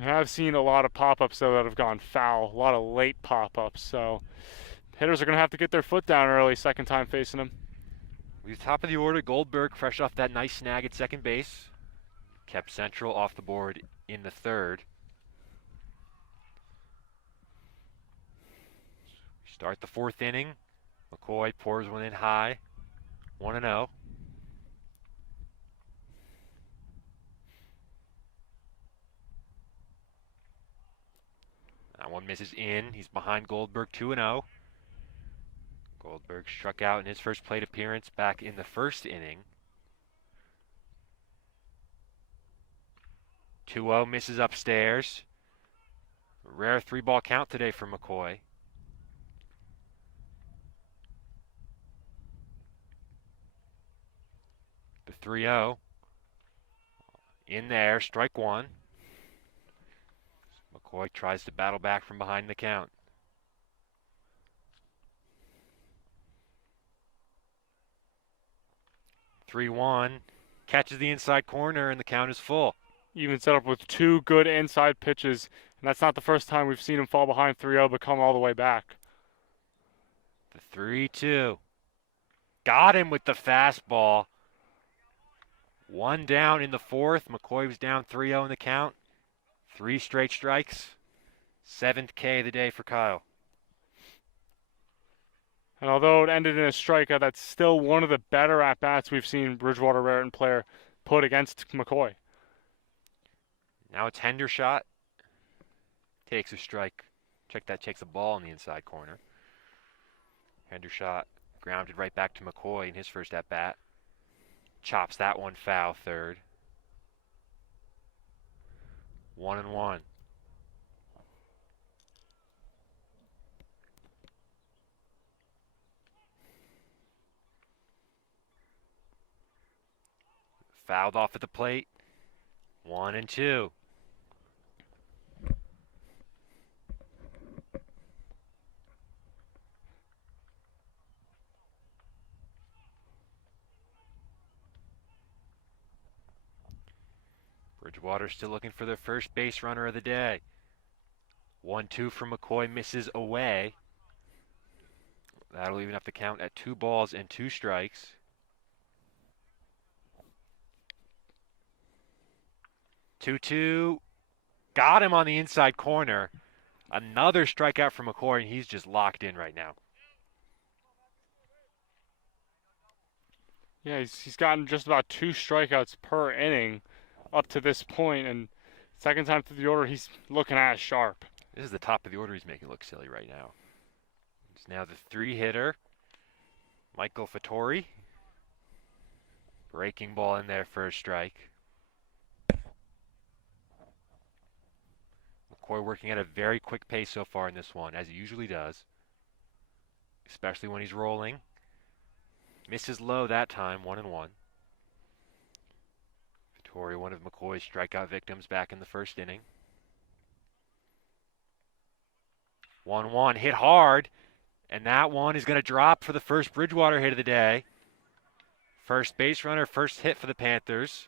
I've seen a lot of pop-ups, though, that have gone foul. A lot of late pop-ups. So hitters are going to have to get their foot down early, second time facing him. We're top of the order. Goldberg, fresh off that nice snag at second base. Kept Central off the board in the third. Start the 4th inning. McCoy pours one in high. 1-0. That one misses in. He's behind Goldberg, 2-0. Goldberg struck out in his first plate appearance back in the 1st inning. 2-0, misses upstairs. Rare 3-ball count today for McCoy. The 3-0. In there, strike one. McCoy tries to battle back from behind the count. Three one, catches the inside corner, and the count is full. Even set up with 2 good inside pitches, and that's not the first time we've seen him fall behind 3-0 but come all the way back. The 3-2. Got him with the fastball. 1 down in the 4th. McCoy was down 3-0 in the count. 3 straight strikes. 7th K of the day for Kyle. And although it ended in a strikeout, that's still one of the better at-bats we've seen Bridgewater Raritan player put against McCoy. Now it's Hendershot. Takes a strike. Check that, takes a ball in the inside corner. Hendershot grounded right back to McCoy in his first at-bat. Chops that one foul, third. 1-1. Fouled off at the plate. 1-2. Bridgewater still looking for their first base runner of the day. 1-2 from McCoy, misses away. That'll even up the count at 2 balls and 2 strikes. 2-2. Got him on the inside corner. Another strikeout from McCoy, and he's just locked in right now. Yeah, he's gotten just about 2 strikeouts per inning up to this point, and second time through the order, he's looking at sharp. This is the top of the order he's making look silly right now. It's now the 3-hitter, Michael Fattori. Breaking ball in there for a strike. McCoy working at a very quick pace so far in this one, as he usually does, especially when he's rolling. Misses low that time, 1-1. Fattori, one of McCoy's strikeout victims back in the 1st inning. 1-1, hit hard, and that one is going to drop for the first Bridgewater hit of the day. First base runner, first hit for the Panthers.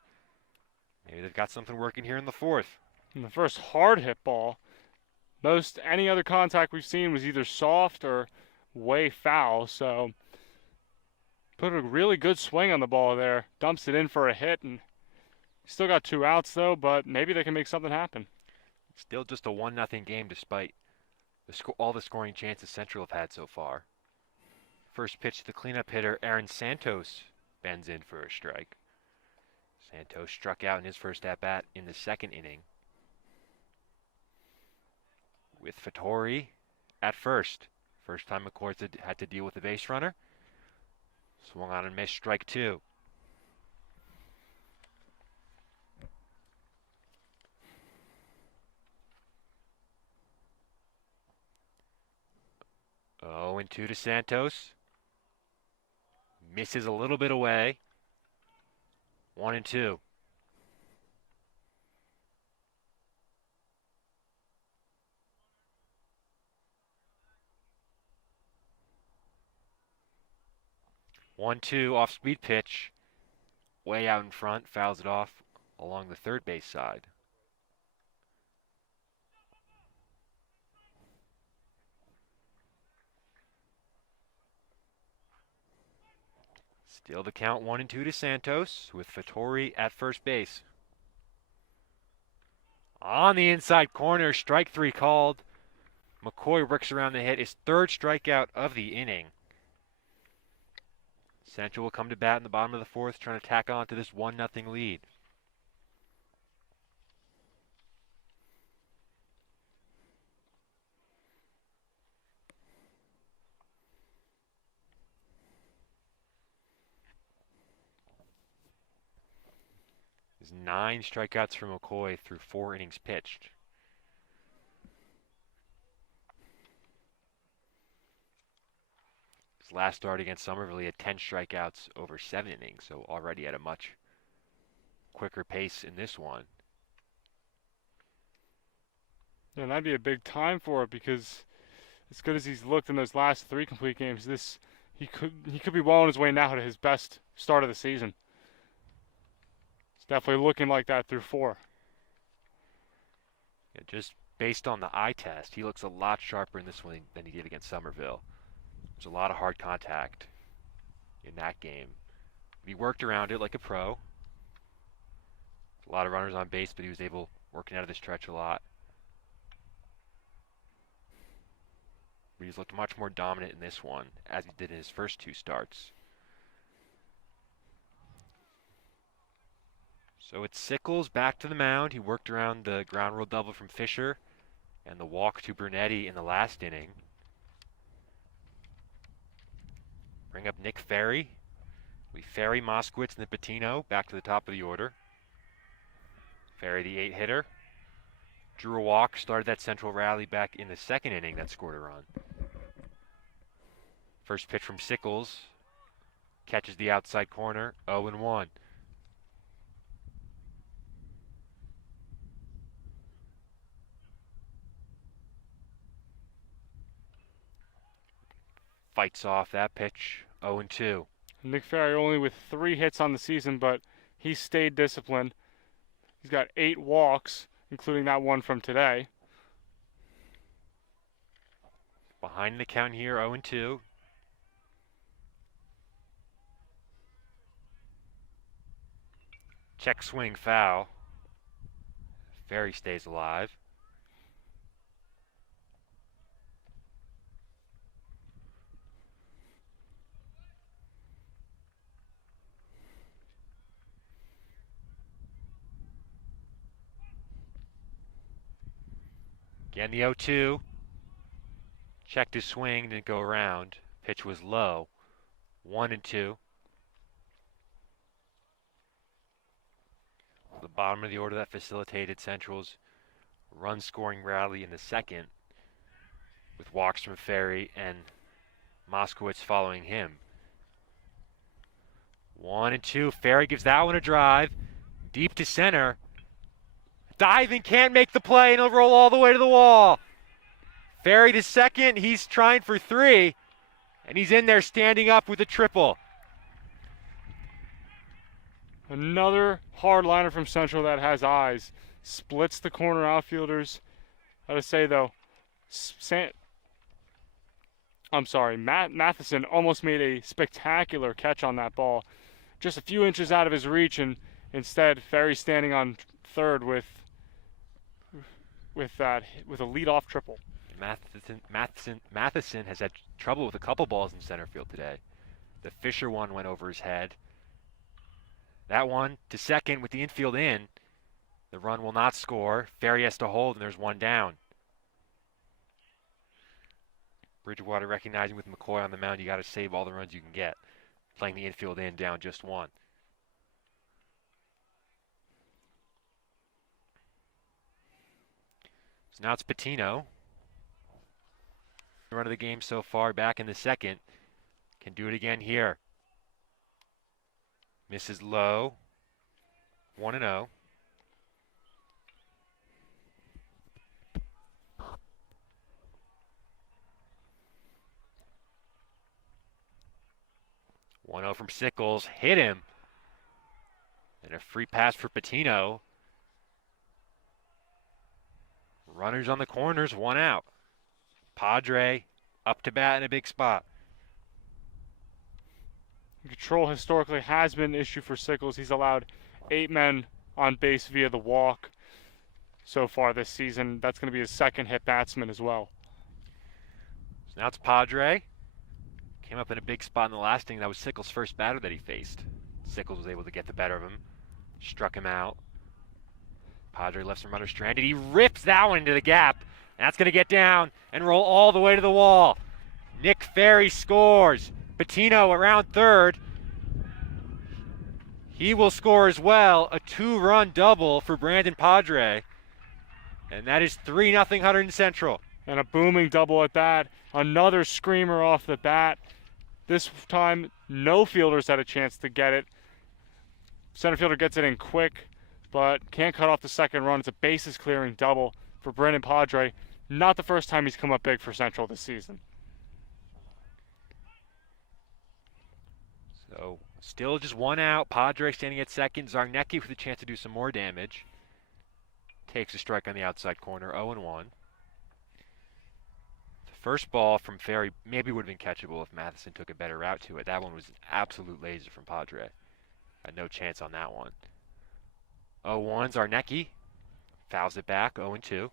Maybe they've got something working here in the 4th. And the first hard hit ball, any other contact we've seen was either soft or way foul, so put a really good swing on the ball there, dumps it in for a hit, and still got 2 outs though, but maybe they can make something happen. Still just a 1-0 game despite all the scoring chances Central have had so far. First pitch to the cleanup hitter, Aaron Santos, bends in for a strike. Santos struck out in his first at-bat in the 2nd inning. With Fattori at first. First time McCoy had to deal with a base runner. Swung on and missed, strike 2. Oh, and 2 to Santos. Misses a little bit away. 1-2. 1-2 off speed pitch. Way out in front. Fouls it off along the third base side. Still the count 1-2 to Santos with Fattori at first base. On the inside corner, strike 3 called. McCoy works around the hit, his third strikeout of the inning. Central will come to bat in the bottom of the fourth, trying to tack on to this 1-0 lead. There's 9 strikeouts for McCoy through 4 innings pitched. His last start against Somerville, he had 10 strikeouts over 7 innings, so already at a much quicker pace in this one. Yeah, and that'd be a big time for it because as good as he's looked in those last 3 complete games, he could be well on his way now to his best start of the season. It's definitely looking like that through 4. Yeah, just based on the eye test, he looks a lot sharper in this one than he did against Somerville. There's a lot of hard contact in that game. He worked around it like a pro. A lot of runners on base, but he was able working out of the stretch a lot. But he's looked much more dominant in this one, as he did in his first 2 starts. So it's Sickles back to the mound. He worked around the ground rule double from Fisher and the walk to Brunetti in the last inning. Bring up Nick Ferry. We Ferry, Moskowitz, and then Patino back to the top of the order. Ferry, the 8-hitter. Drew a walk, started that Central rally back in the 2nd inning that scored a run. First pitch from Sickles. Catches the outside corner, 0-1. Fights off that pitch, 0-2. Nick Ferry only with 3 hits on the season, but he stayed disciplined. He's got 8 walks, including that one from today. Behind the count here, 0-2. Check swing foul. Ferry stays alive. Again, the 0-2. Checked his swing, didn't go around. Pitch was low. 1-2. The bottom of the order that facilitated Central's run-scoring rally in the 2nd, with walks from Ferry and Moskowitz following him. 1-2. Ferry gives that one a drive. Deep to center. Diving, can't make the play, and he'll roll all the way to the wall. Ferry to 2nd. He's trying for 3, and he's in there standing up with a triple. Another hard liner from Central that has eyes. Splits the corner outfielders. I gotta say though, Matt Matheson almost made a spectacular catch on that ball. Just a few inches out of his reach, and instead Ferry standing on third with a leadoff triple. Matheson has had trouble with a couple balls in center field today. The Fisher one went over his head. That one to 2nd with the infield in. The run will not score. Ferry has to hold, and there's 1 down. Bridgewater recognizing with McCoy on the mound, you got to save all the runs you can get. Playing the infield in, down just 1. So now it's Patino. The run of the game so far back in the 2nd. Can do it again here. Misses low. 1-0. 1-0 from Sickles, hit him. And a free pass for Patino. Runners on the corners, 1 out. Padre up to bat in a big spot. Control historically has been an issue for Sickles. He's allowed 8 men on base via the walk so far this season. That's going to be his second hit batsman as well. So now it's Padre. Came up in a big spot in the last inning. That was Sickles' first batter that he faced. Sickles was able to get the better of him. Struck him out. Padre left some runners stranded. He rips that one into the gap. And that's going to get down and roll all the way to the wall. Nick Ferry scores. Patino around third. He will score as well. A 2-run double for Brandon Padre. And that is 3-0 Hunterdon Central. And a booming double at that. Another screamer off the bat. This time, no fielders had a chance to get it. Center fielder gets it in quick, but can't cut off the second run. It's a bases clearing double for Brandon Padre. Not the first time he's come up big for Central this season. So still just 1 out. Padre standing at second. Zarnecki with a chance to do some more damage. Takes a strike on the outside corner, 0-1. The first ball from Ferry maybe would have been catchable if Matheson took a better route to it. That one was an absolute laser from Padre. Had no chance on that one. 0-1, Zarnecki fouls it back, 0-2.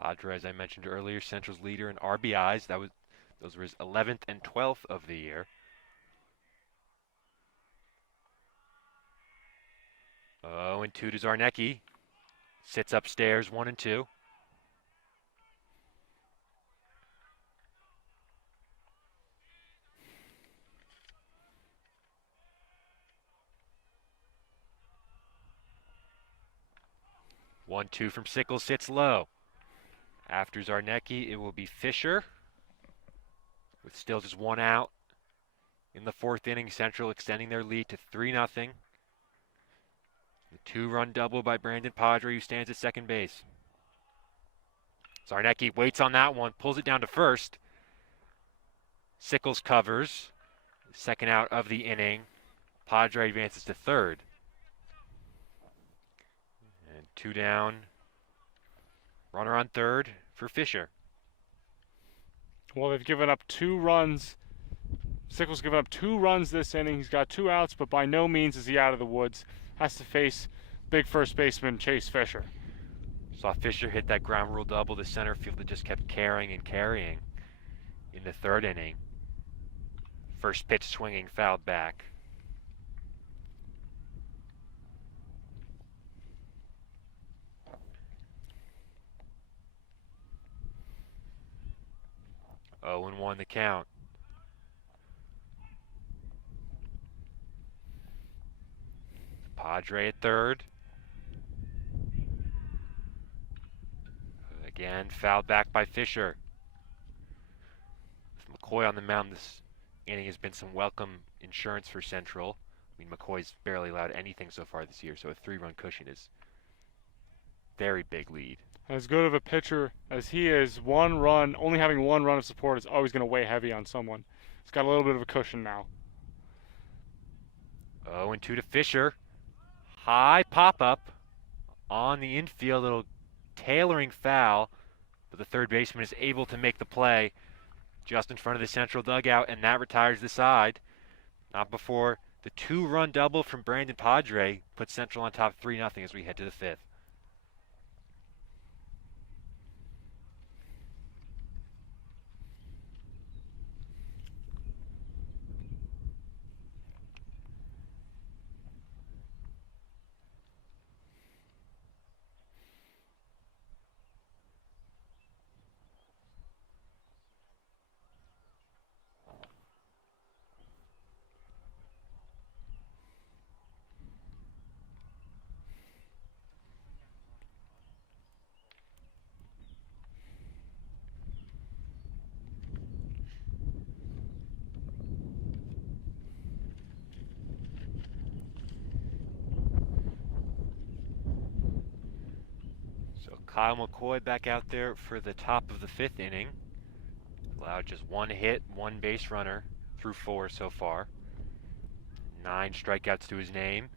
Padre, as I mentioned earlier, Central's leader in RBIs. Those were his 11th and 12th of the year. 0-2 to Zarnecki. Sits upstairs, 1-2. One, two from Sickles, sits low. After Zarnecki, it will be Fisher. With still just 1 out in the 4th inning, Central extending their lead to 3-0. The 2-run double by Brandon Padre, who stands at second base. Zarnecki waits on that one, pulls it down to first. Sickles covers. 2nd out of the inning. Padre advances to third. And 2 down. Runner on third for Fisher. Well, they've given up 2 runs. Sickles given up 2 runs this inning. He's got 2 outs, but by no means is he out of the woods. Has to face big first baseman Chase Fisher. Saw Fisher hit that ground rule double. The center fielder just kept carrying and carrying in the 3rd inning. First pitch swinging, fouled back. Oh, and 1 the count. Padre at third. Again, fouled back by Fisher. With McCoy on the mound, this inning has been some welcome insurance for Central. I mean, McCoy's barely allowed anything so far this year, so a 3-run cushion is very big lead. As good of a pitcher as he is, 1 run, only having 1 run of support is always going to weigh heavy on someone. He's got a little bit of a cushion now. 0-2 to Fisher. High pop-up on the infield, little tailoring foul, but the third baseman is able to make the play just in front of the Central dugout, and that retires the side. Not before the 2-run double from Brandon Padre puts Central on top 3-0 as we head to the 5th. So Kyle McCoy back out there for the top of the 5th inning. Allowed just 1 hit, 1 base runner through 4 so far. 9 strikeouts to his name.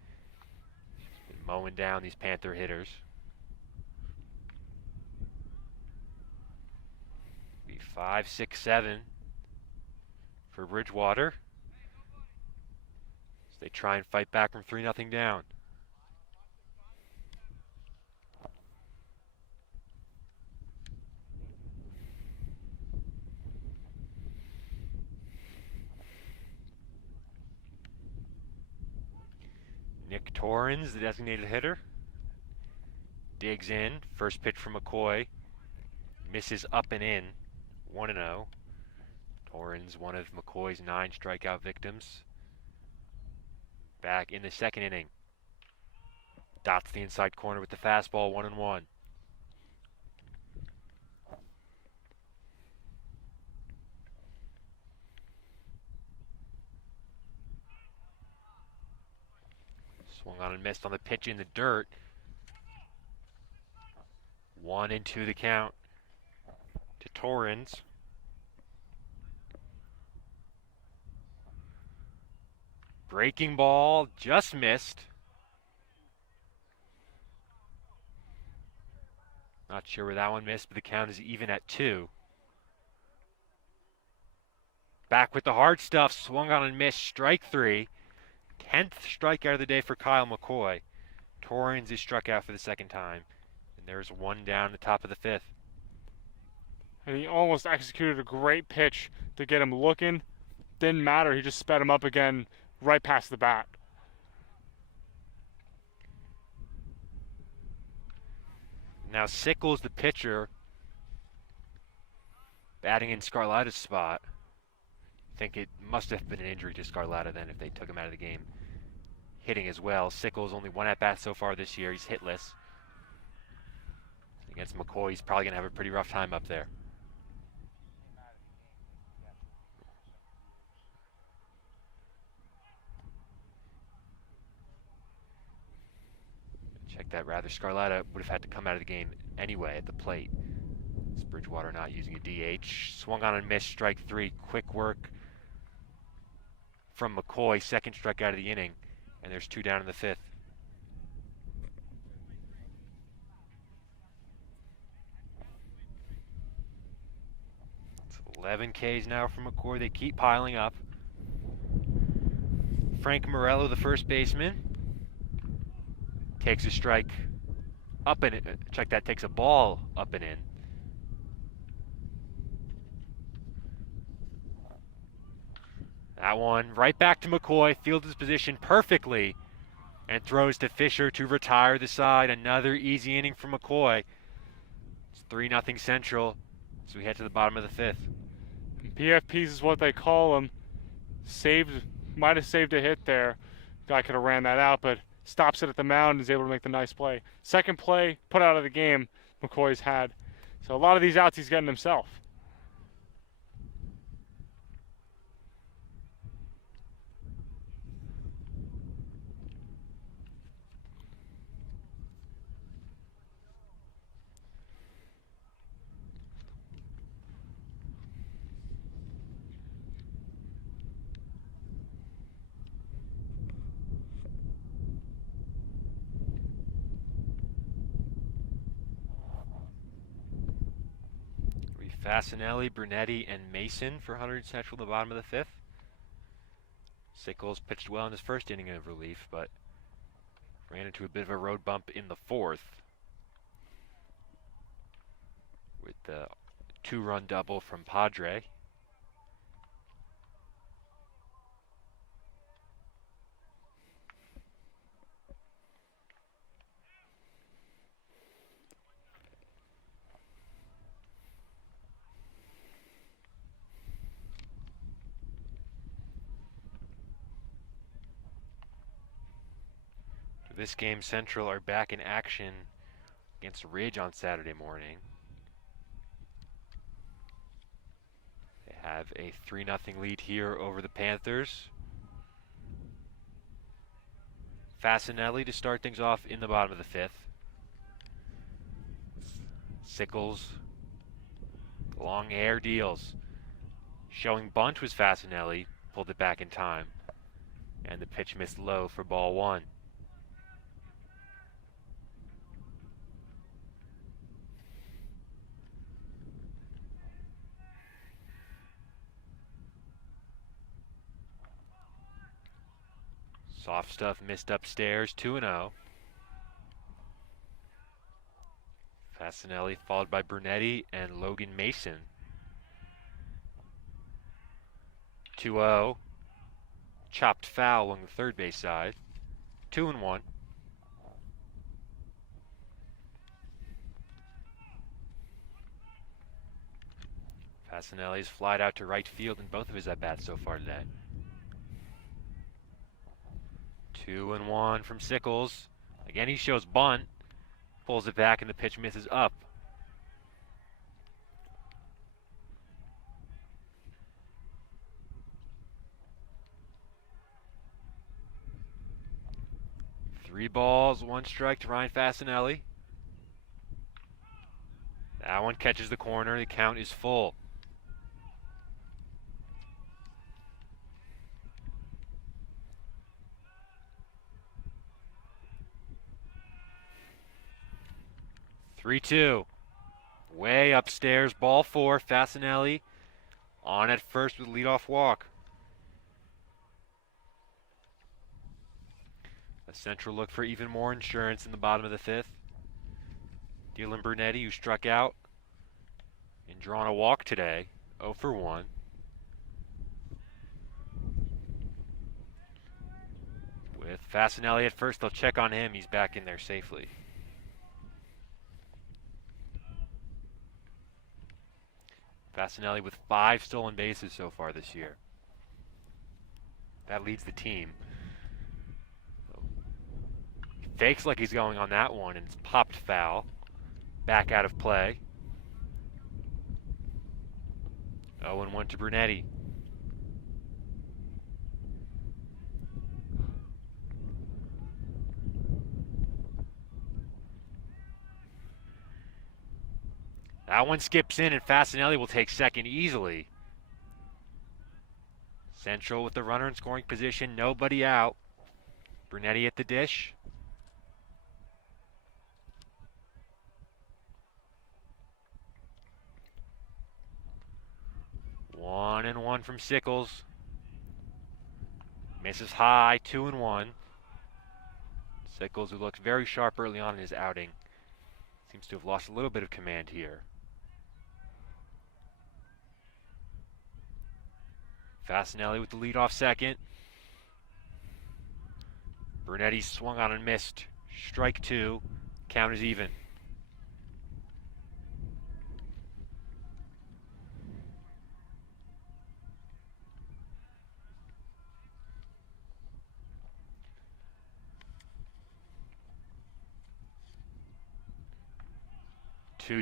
Been mowing down these Panther hitters. Be 5, 6, 7 for Bridgewater. As they try and fight back from 3-0 down. Nick Torrens, the designated hitter, digs in. First pitch from McCoy. Misses up and in. 1-0. Torrens, one of McCoy's 9 strikeout victims. Back in the 2nd inning. Dots the inside corner with the fastball, 1-1. Swung on and missed on the pitch in the dirt. 1-2 the count to Torrens. Breaking ball, just missed. Not sure where that one missed, but the count is even at 2. Back with the hard stuff, swung on and missed, strike 3. 10th strikeout of the day for Kyle McCoy. Torrens is struck out for the 2nd time. And there's 1 down the top of the 5th. And he almost executed a great pitch to get him looking. Didn't matter, he just sped him up again right past the bat. Now Sickles, the pitcher, batting in Scarlatta's spot. I think it must have been an injury to Scarlatta then if they took him out of the game. Hitting as well. Sickles only 1 at-bat so far this year. He's hitless. Against McCoy, he's probably going to have a pretty rough time up there. Check that rather. Scarlatta would have had to come out of the game anyway at the plate. It's Bridgewater not using a DH. Swung on and missed, strike 3. Quick work from McCoy. 2nd strikeout of the inning. And there's 2 down in the 5th. It's 11 Ks now from McCoy. They keep piling up. Frank Morello, the first baseman, takes a strike up and in. Check that, takes a ball up and in. That one right back to McCoy, fields his position perfectly, and throws to Fisher to retire the side. Another easy inning for McCoy. It's 3-0 Central as we head to the bottom of the 5th. PFPs is what they call them. Might have saved a hit there. Guy could have ran that out, but stops it at the mound and is able to make the nice play. 2nd play, put out of the game, McCoy's had. So a lot of these outs he's getting himself. Fascinelli, Brunetti, and Mason for Hunterdon Central at the bottom of the 5th. Sickles pitched well in his 1st inning of relief, but ran into a bit of a road bump in the 4th with the 2-run double from Padre. This game, Central are back in action against Ridge on Saturday morning. They have a 3-0 lead here over the Panthers. Fascinelli to start things off in the bottom of the 5th. Sickles. Long air deals. Showing bunt was Fasinelli. Pulled it back in time. And the pitch missed low for ball one. Soft stuff missed upstairs, 2-0. Fasinelli followed by Brunetti and Logan Mason. 2-0. Chopped foul along the third base side. 2-1. Fasinelli's flied out to right field in both of his at-bats so far today. 2-1 from Sickles. Again, he shows bunt. Pulls it back and the pitch misses up. Three balls, one strike to Ryan Fasinelli. That one catches the corner. The count is full. Three-two. Way upstairs, ball four. Fasinelli on at first with leadoff walk. A Central look for even more insurance in the bottom of the fifth. Dylan Brunetti, who struck out and drawn a walk today, 0 for 1. With Fasinelli at first, they'll check on him. He's back in there safely. Fasinelli with 5 stolen bases so far this year. That leads the team. He fakes like he's going on that one, and it's popped foul. Back out of play. 0-1 to Brunetti. That one skips in, and Fasinelli will take second easily. Central with the runner in scoring position, nobody out. Brunetti at the dish. One and one from Sickles. Misses high, 2-1. Sickles, who looks very sharp early on in his outing, seems to have lost a little bit of command here. Fasinelli with the leadoff second. Brunetti swung on and missed. Strike two. Count is even.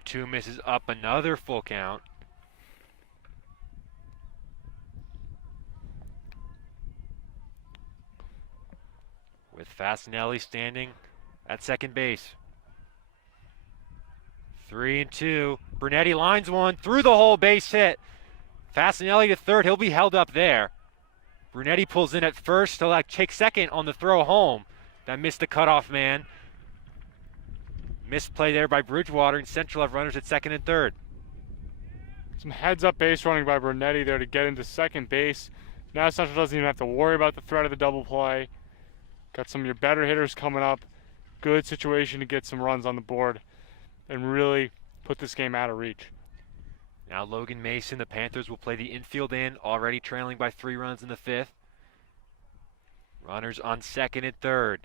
Two misses up, another full count. With Fasinelli standing at second base. 3-2. Brunetti lines one through the hole, base hit. Fasinelli to third. He'll be held up there. Brunetti pulls in at first to take second on the throw home. That missed the cutoff man. Misplay there by Bridgewater, and Central have runners at second and third. Some heads-up base running by Brunetti there to get into second base. Now Central doesn't even have to worry about the threat of the double play. Got some of your better hitters coming up. Good situation to get some runs on the board and really put this game out of reach. Now Logan Mason, the Panthers will play the infield in, already trailing by 3 runs in the fifth. Runners on second and third.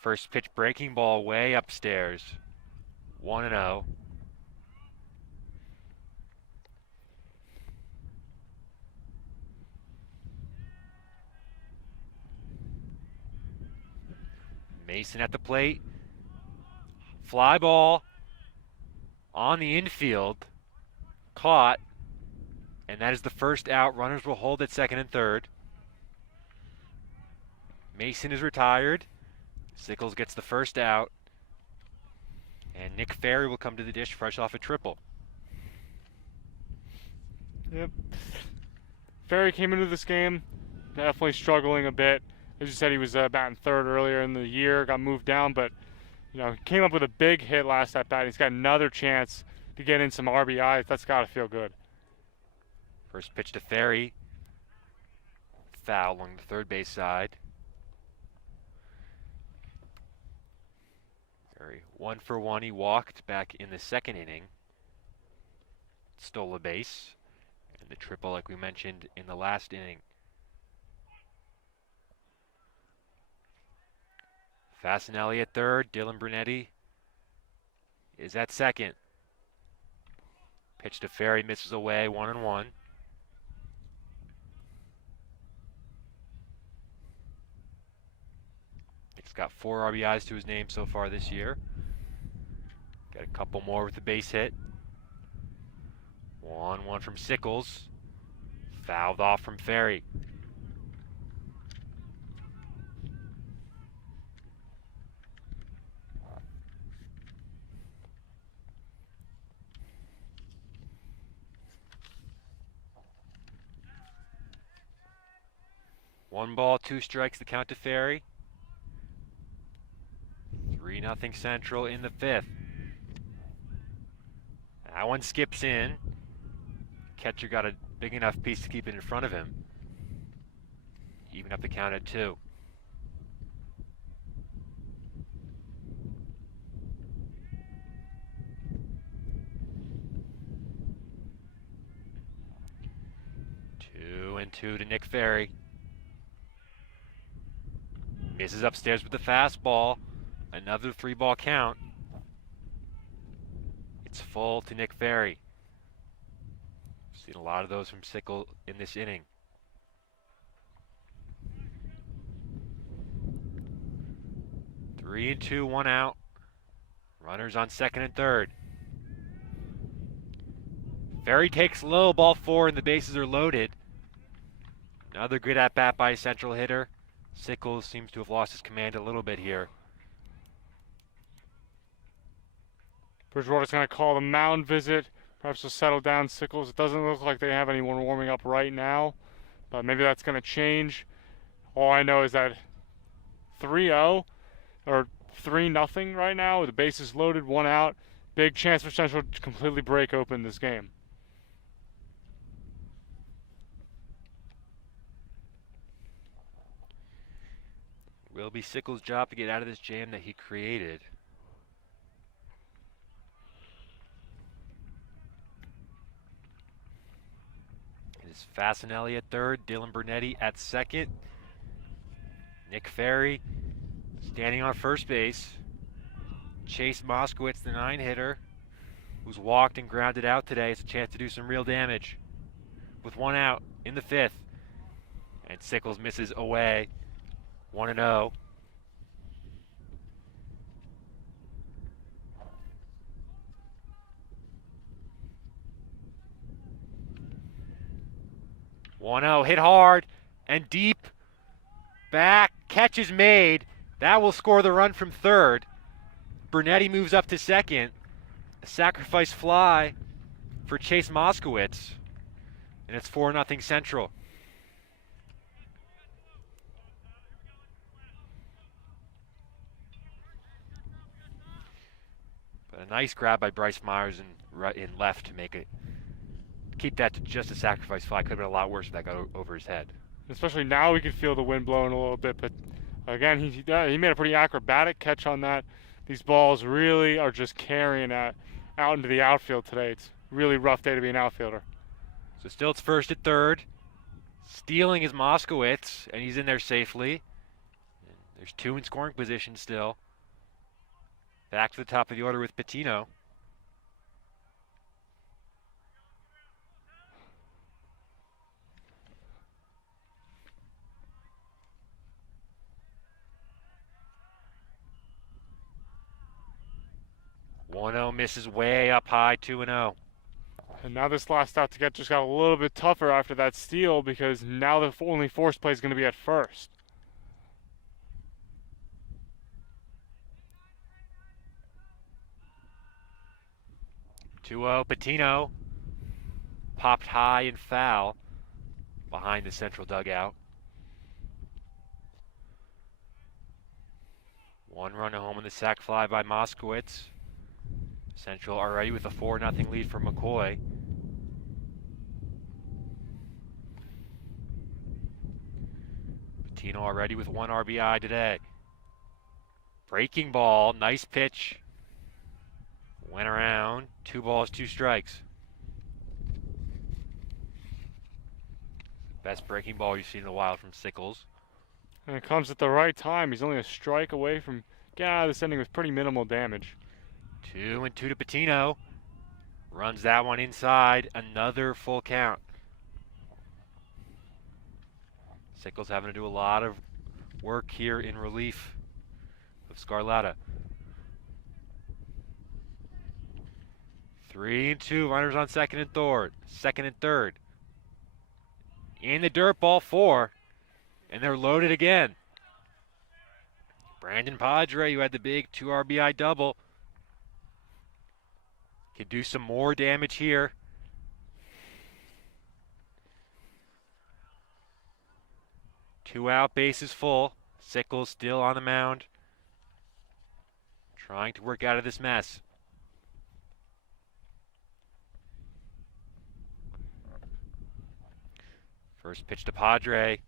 First pitch breaking ball way upstairs. 1-0. Mason at the plate. Fly ball on the infield. Caught. And that is the first out. Runners will hold at second and third. Mason is retired. Sickles gets the first out. And Nick Ferry will come to the dish fresh off a triple. Yep. Ferry came into this game definitely struggling a bit. As you said, he was batting third earlier in the year, got moved down, but came up with a big hit last at bat. He's got another chance to get in some RBIs. That's got to feel good. First pitch to Ferry. Foul along the third base side. Ferry 1 for 1. He walked back in the second inning. Stole a base. And the triple, like we mentioned, in the last inning. Fasinelli at third. Dylan Brunetti is at second. Pitch to Ferry, misses away, 1-1. He's got 4 RBIs to his name so far this year. Got a couple more with the base hit. 1-1 from Sickles. Fouled off from Ferry. One ball, 2 strikes, the count to Ferry. 3-0 Central in the 5th. That one skips in. Catcher got a big enough piece to keep it in front of him. Even up the count at 2. Two and 2 to Nick Ferry. Misses upstairs with the fastball. Another 3-ball count. It's full to Nick Ferry. Seen a lot of those from Sickle in this inning. Three and 2, 1 out. Runners on second and third. Ferry takes low, ball 4, and the bases are loaded. Another good at-bat by a Central hitter. Sickles seems to have lost his command a little bit here. Bridgewater's going to call the mound visit. Perhaps he'll settle down Sickles. It doesn't look like they have anyone warming up right now, but maybe that's going to change. All I know is that 3-0 or 3-0 right now. The bases loaded, 1 out. Big chance for Central to completely break open this game. Will be Sickles' job to get out of this jam that he created. It is Fasinelli at third, Dylan Brunetti at second. Nick Ferry standing on first base. Chase Moskowitz, the 9-hitter, who's walked and grounded out today, has a chance to do some real damage with 1 out in the 5th. And Sickles misses away. 1-0. Hit hard and deep. Back. Catch is made. That will score the run from third. Brunetti moves up to second. A sacrifice fly for Chase Moskowitz. And it's 4-0 Central. But a nice grab by Bryce Myers in left to make it. Keep that to just a sacrifice fly. Could have been a lot worse if that got over his head. Especially now we can feel the wind blowing a little bit, but again, he made a pretty acrobatic catch on that. These balls really are just carrying out into the outfield today. It's a really rough day to be an outfielder. So still it's first at third. Stealing is Moskowitz, and he's in there safely. And there's 2 in scoring position still. Back to the top of the order with Patino. Misses way up high, 2-0. And now this last out to get just got a little bit tougher after that steal because now the only force play is going to be at first. 2-0, Patino. Popped high and foul behind the central dugout. 1 run home on the sac fly by Moskowitz. Central already with a 4-0 lead for McCoy. Patino already with 1 RBI today. Breaking ball, nice pitch. Went around, 2 balls, 2 strikes. Best breaking ball you've seen in a while from Sickles. And it comes at the right time. He's only a strike away from getting out of this inning with pretty minimal damage. 2-2 to Patino. Runs that one inside. Another full count. Sickles having to do a lot of work here in relief of Scarlatta. 3-2. Runners on second and third. In the dirt, ball 4. And they're loaded again. Brandon Padre, who had the big 2 RBI double, can do some more damage here. Two out, bases full. Sickles still on the mound, trying to work out of this mess. First pitch to Padre.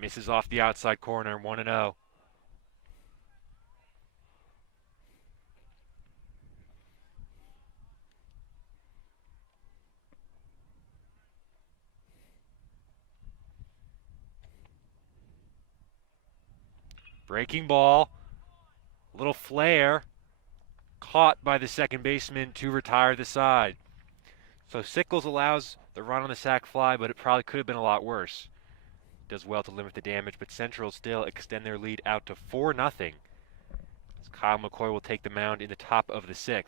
Misses off the outside corner, 1-0. Breaking ball, little flare, caught by the second baseman to retire the side. So Sickles allows the run on the sac fly, but it probably could have been a lot worse. Does well to limit the damage, but Central still extend their lead out to 4-0. As Kyle McCoy will take the mound in the top of the 6th.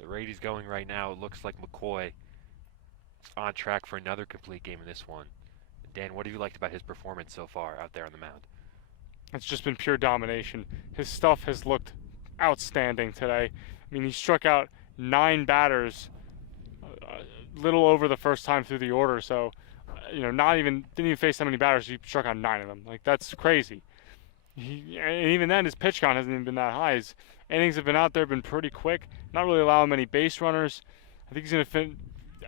The rate he's going right now, it looks like McCoy is on track for another complete game in this one. Dan, what have you liked about his performance so far out there on the mound? It's just been pure domination. His stuff has looked outstanding today. I mean, he struck out 9 batters, a little over the first time through the order. So, didn't even face that many batters. He struck out 9 of them. Like, that's crazy. And even then, his pitch count hasn't even been that high. His innings have been out there, been pretty quick. Not really allowing many base runners. I think he's going to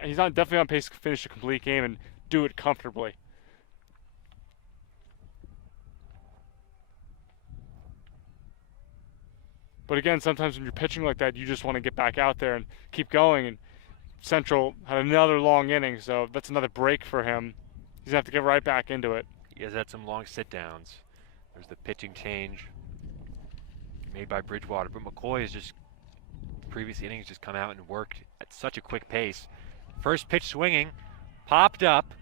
he's definitely on pace to finish a complete game and do it comfortably. But again, sometimes when you're pitching like that, you just want to get back out there and keep going. And Central had another long inning, so that's another break for him. He's going to have to get right back into it. He has had some long sit-downs. There's the pitching change made by Bridgewater. But McCoy has just, previous innings, just come out and worked at such a quick pace. First pitch swinging, popped up.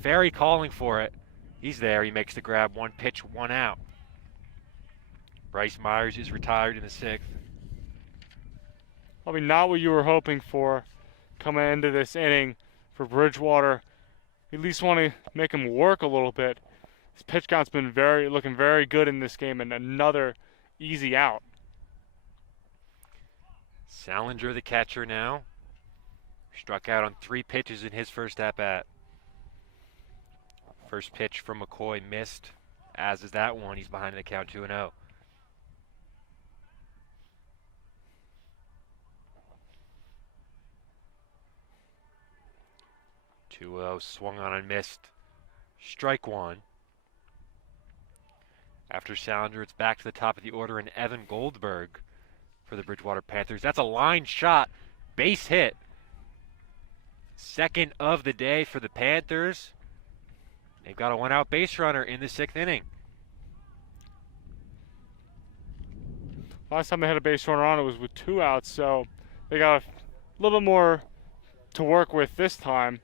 Ferry calling for it. He's there. He makes the grab. 1 pitch, 1 out. Bryce Myers is retired in the 6th. I mean, not what you were hoping for coming into this inning for Bridgewater. You at least want to make him work a little bit. His pitch count's been looking very good in this game, and another easy out. Salinger, the catcher now. Struck out on 3 pitches in his first at-bat. First pitch from McCoy missed, as is that one. He's behind the count 2-0. 2-0, swung on and missed. Strike 1. After Salinger, it's back to the top of the order, and Evan Goldberg for the Bridgewater Panthers. That's a line shot, base hit. Second of the day for the Panthers. They've got a 1-out base runner in the 6th inning. Last time they had a base runner on, it was with 2 outs, so they got a little bit more to work with this time.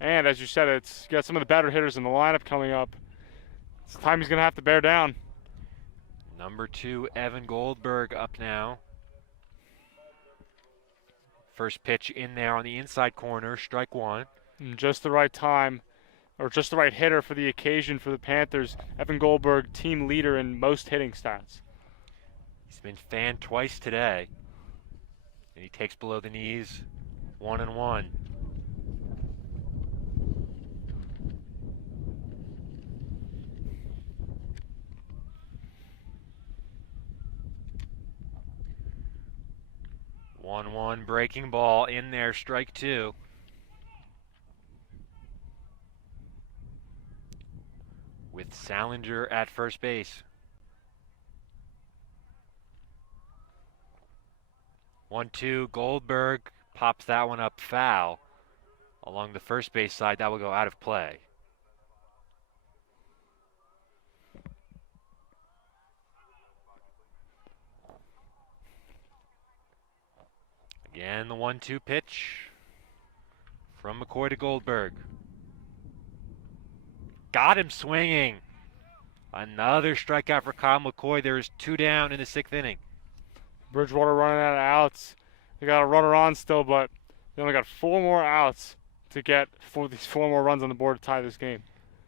And as you said, it's got some of the better hitters in the lineup coming up. It's time he's going to have to bear down. Number 2, Evan Goldberg up now. First pitch in there on the inside corner, strike 1. And just the right time, or just the right hitter for the occasion for the Panthers. Evan Goldberg, team leader in most hitting stats. He's been fanned twice today. And he takes below the knees, 1-1. One breaking ball in there, strike 2. With Salinger at first base. 1-2, Goldberg pops that one up foul. Along the first base side, that will go out of play. Again, the 1-2 pitch from McCoy to Goldberg. Got him swinging. Another strikeout for Kyle McCoy. There is 2 down in the 6th inning. Bridgewater running out of outs. They got a runner on still, but they only got 4 more outs to get these 4 more runs on the board to tie this game.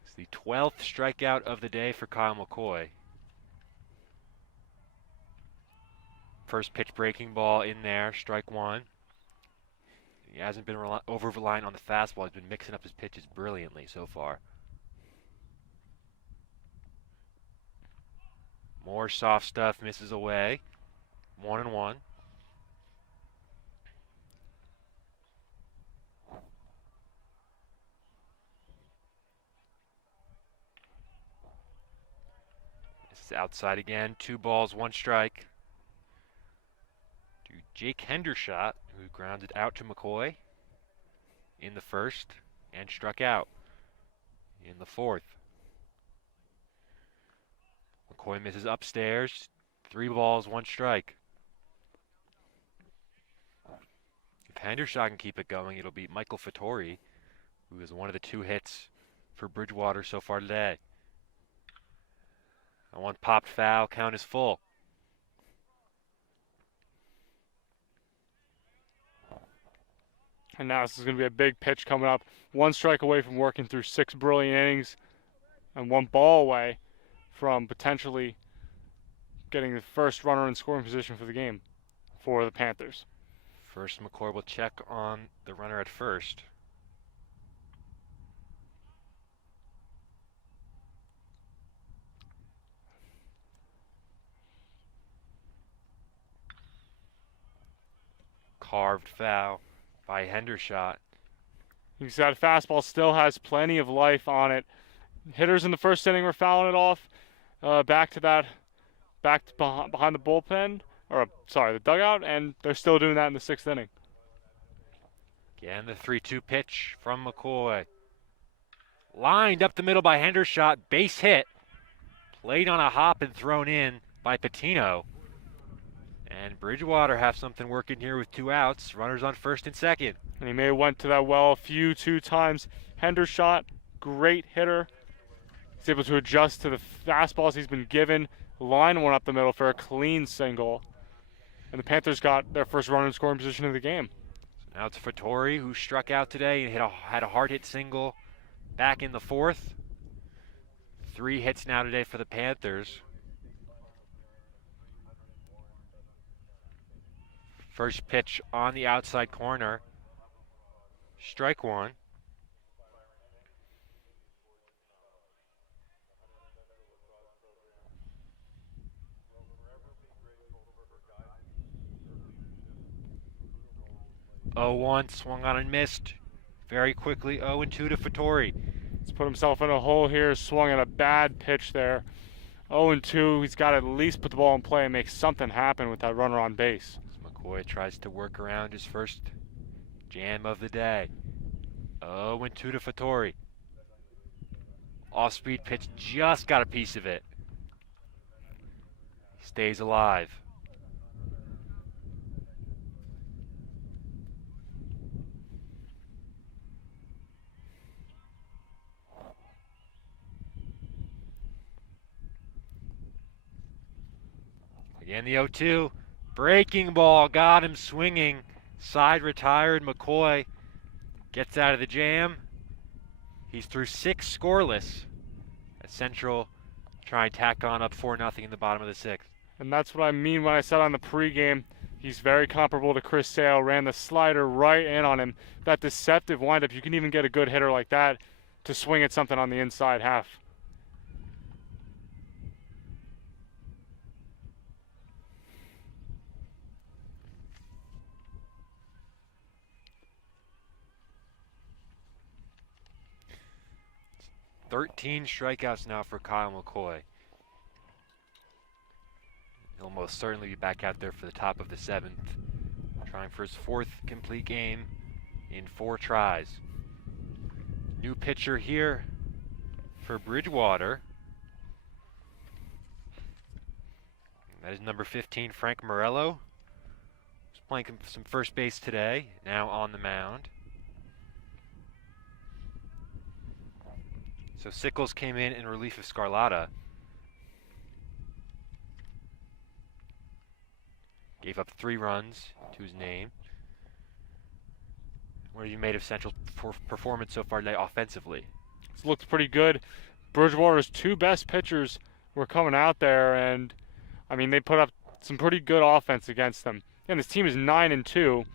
It's the 12th strikeout of the day for Kyle McCoy. First pitch breaking ball in there, strike 1. He hasn't been over-reliant on the fastball. He's been mixing up his pitches brilliantly so far. More soft stuff, misses away. 1-1. This is outside again. 2 balls, 1 strike. To Jake Hendershot, who grounded out to McCoy in the 1st and struck out in the 4th. McCoy misses upstairs. 3 balls, 1 strike. If Hendershot can keep it going, it'll beat Michael Fattori, who is one of the 2 hits for Bridgewater so far today. That one popped foul, count is full. And now this is going to be a big pitch coming up. 1 strike away from working through 6 brilliant innings and 1 ball away from potentially getting the first runner in scoring position for the game for the Panthers. First, McCoy will check on the runner at first. Carved foul by Hendershot. You see that fastball still has plenty of life on it. Hitters in the 1st inning were fouling it off behind the bullpen, or sorry, the dugout, and they're still doing that in the 6th inning. Again, the 3-2 pitch from McCoy. Lined up the middle by Hendershot, base hit. Played on a hop and thrown in by Patino. And Bridgewater have something working here with 2 outs. Runners on 1st and 2nd. And he may have went to that well a few 2 times. Hendershot, great hitter. He's able to adjust to the fastballs he's been given. Line one up the middle for a clean single. And the Panthers got their first runner in scoring position of the game. So now it's Fattori, who struck out today and had a hard hit single back in the 4th. 3 hits now today for the Panthers. First pitch on the outside corner. Strike 1. Oh, 1 swung on and missed. Very quickly, 0-2 to Fattori. He's put himself in a hole here, swung at a bad pitch there. 0-2, he's got to at least put the ball in play and make something happen with that runner on base. McCoy tries to work around his first jam of the day. 0-2 to Fattori. Off-speed pitch, just got a piece of it. Stays alive. And the 0-2. Breaking ball. Got him swinging. Side retired. McCoy gets out of the jam. He's through 6 scoreless. As Central try and tack on up 4-0 in the bottom of the 6th. And that's what I mean when I said on the pregame, he's very comparable to Chris Sale. Ran the slider right in on him. That deceptive windup, you can even get a good hitter like that to swing at something on the inside half. "13 strikeouts now for Kyle McCoy. He'll most certainly be back out there for the top of the 7th, trying for his 4th complete game in 4 tries. New pitcher here for Bridgewater. That is number 15, Frank Morello. He's playing some first base today, now on the mound. So Sickles came in relief of Scarlata. Gave up 3 runs to his name. What have you made of Central's performance so far today offensively? It's looked pretty good. Bridgewater's 2 best pitchers were coming out there, and I mean, they put up some pretty good offense against them. And this team is 9-2,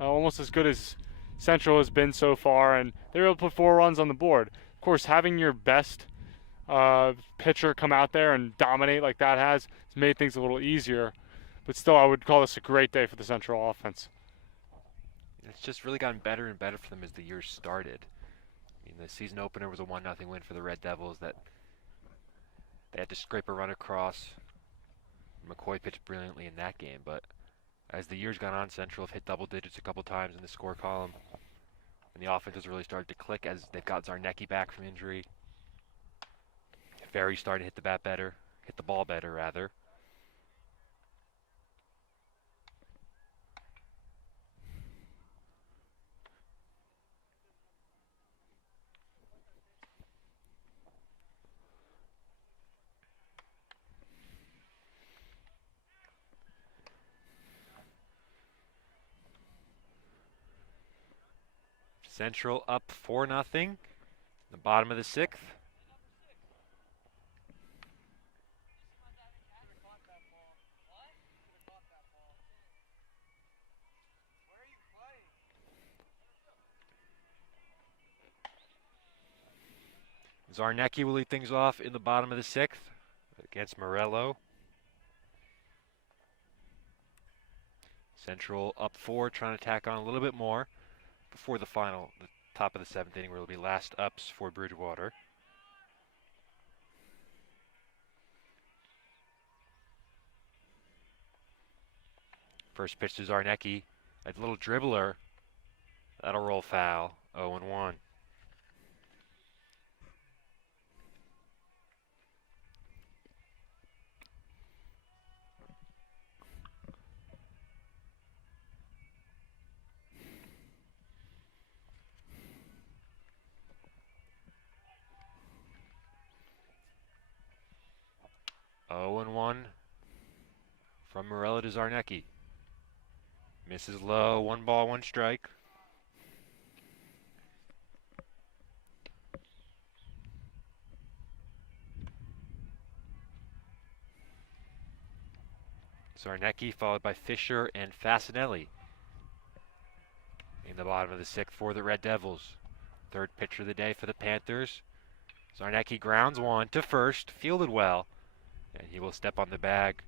almost as good as Central has been so far, and they were able to put 4 runs on the board. Of course, having your best pitcher come out there and dominate like that has made things a little easier. But still, I would call this a great day for the Central offense. It's just really gotten better and better for them as the year started. I mean, the season opener was a 1-0 win for the Red Devils that they had to scrape a run across. McCoy pitched brilliantly in that game, but as the year's gone on, Central have hit double digits a couple times in the score column. And the offense has really started to click as they've got Zarnecki back from injury. Ferry started to hit the ball better rather. Central up 4-0, the bottom of the 6th. Zarnecki will lead things off in the bottom of the 6th against Morello. Central up 4, trying to tack on a little bit more before the top of the 7th inning, where it'll be last ups for Bridgewater. First pitch to Zarnecki, a little dribbler. That'll roll foul, 0-1. From Morello to Zarnecki. Misses low, 1 ball, 1 strike. Zarnecki followed by Fisher and Fasinelli in the bottom of the 6th for the Red Devils. 3rd pitcher of the day for the Panthers. Zarnecki grounds 1 to first, fielded well, and he will step on the bag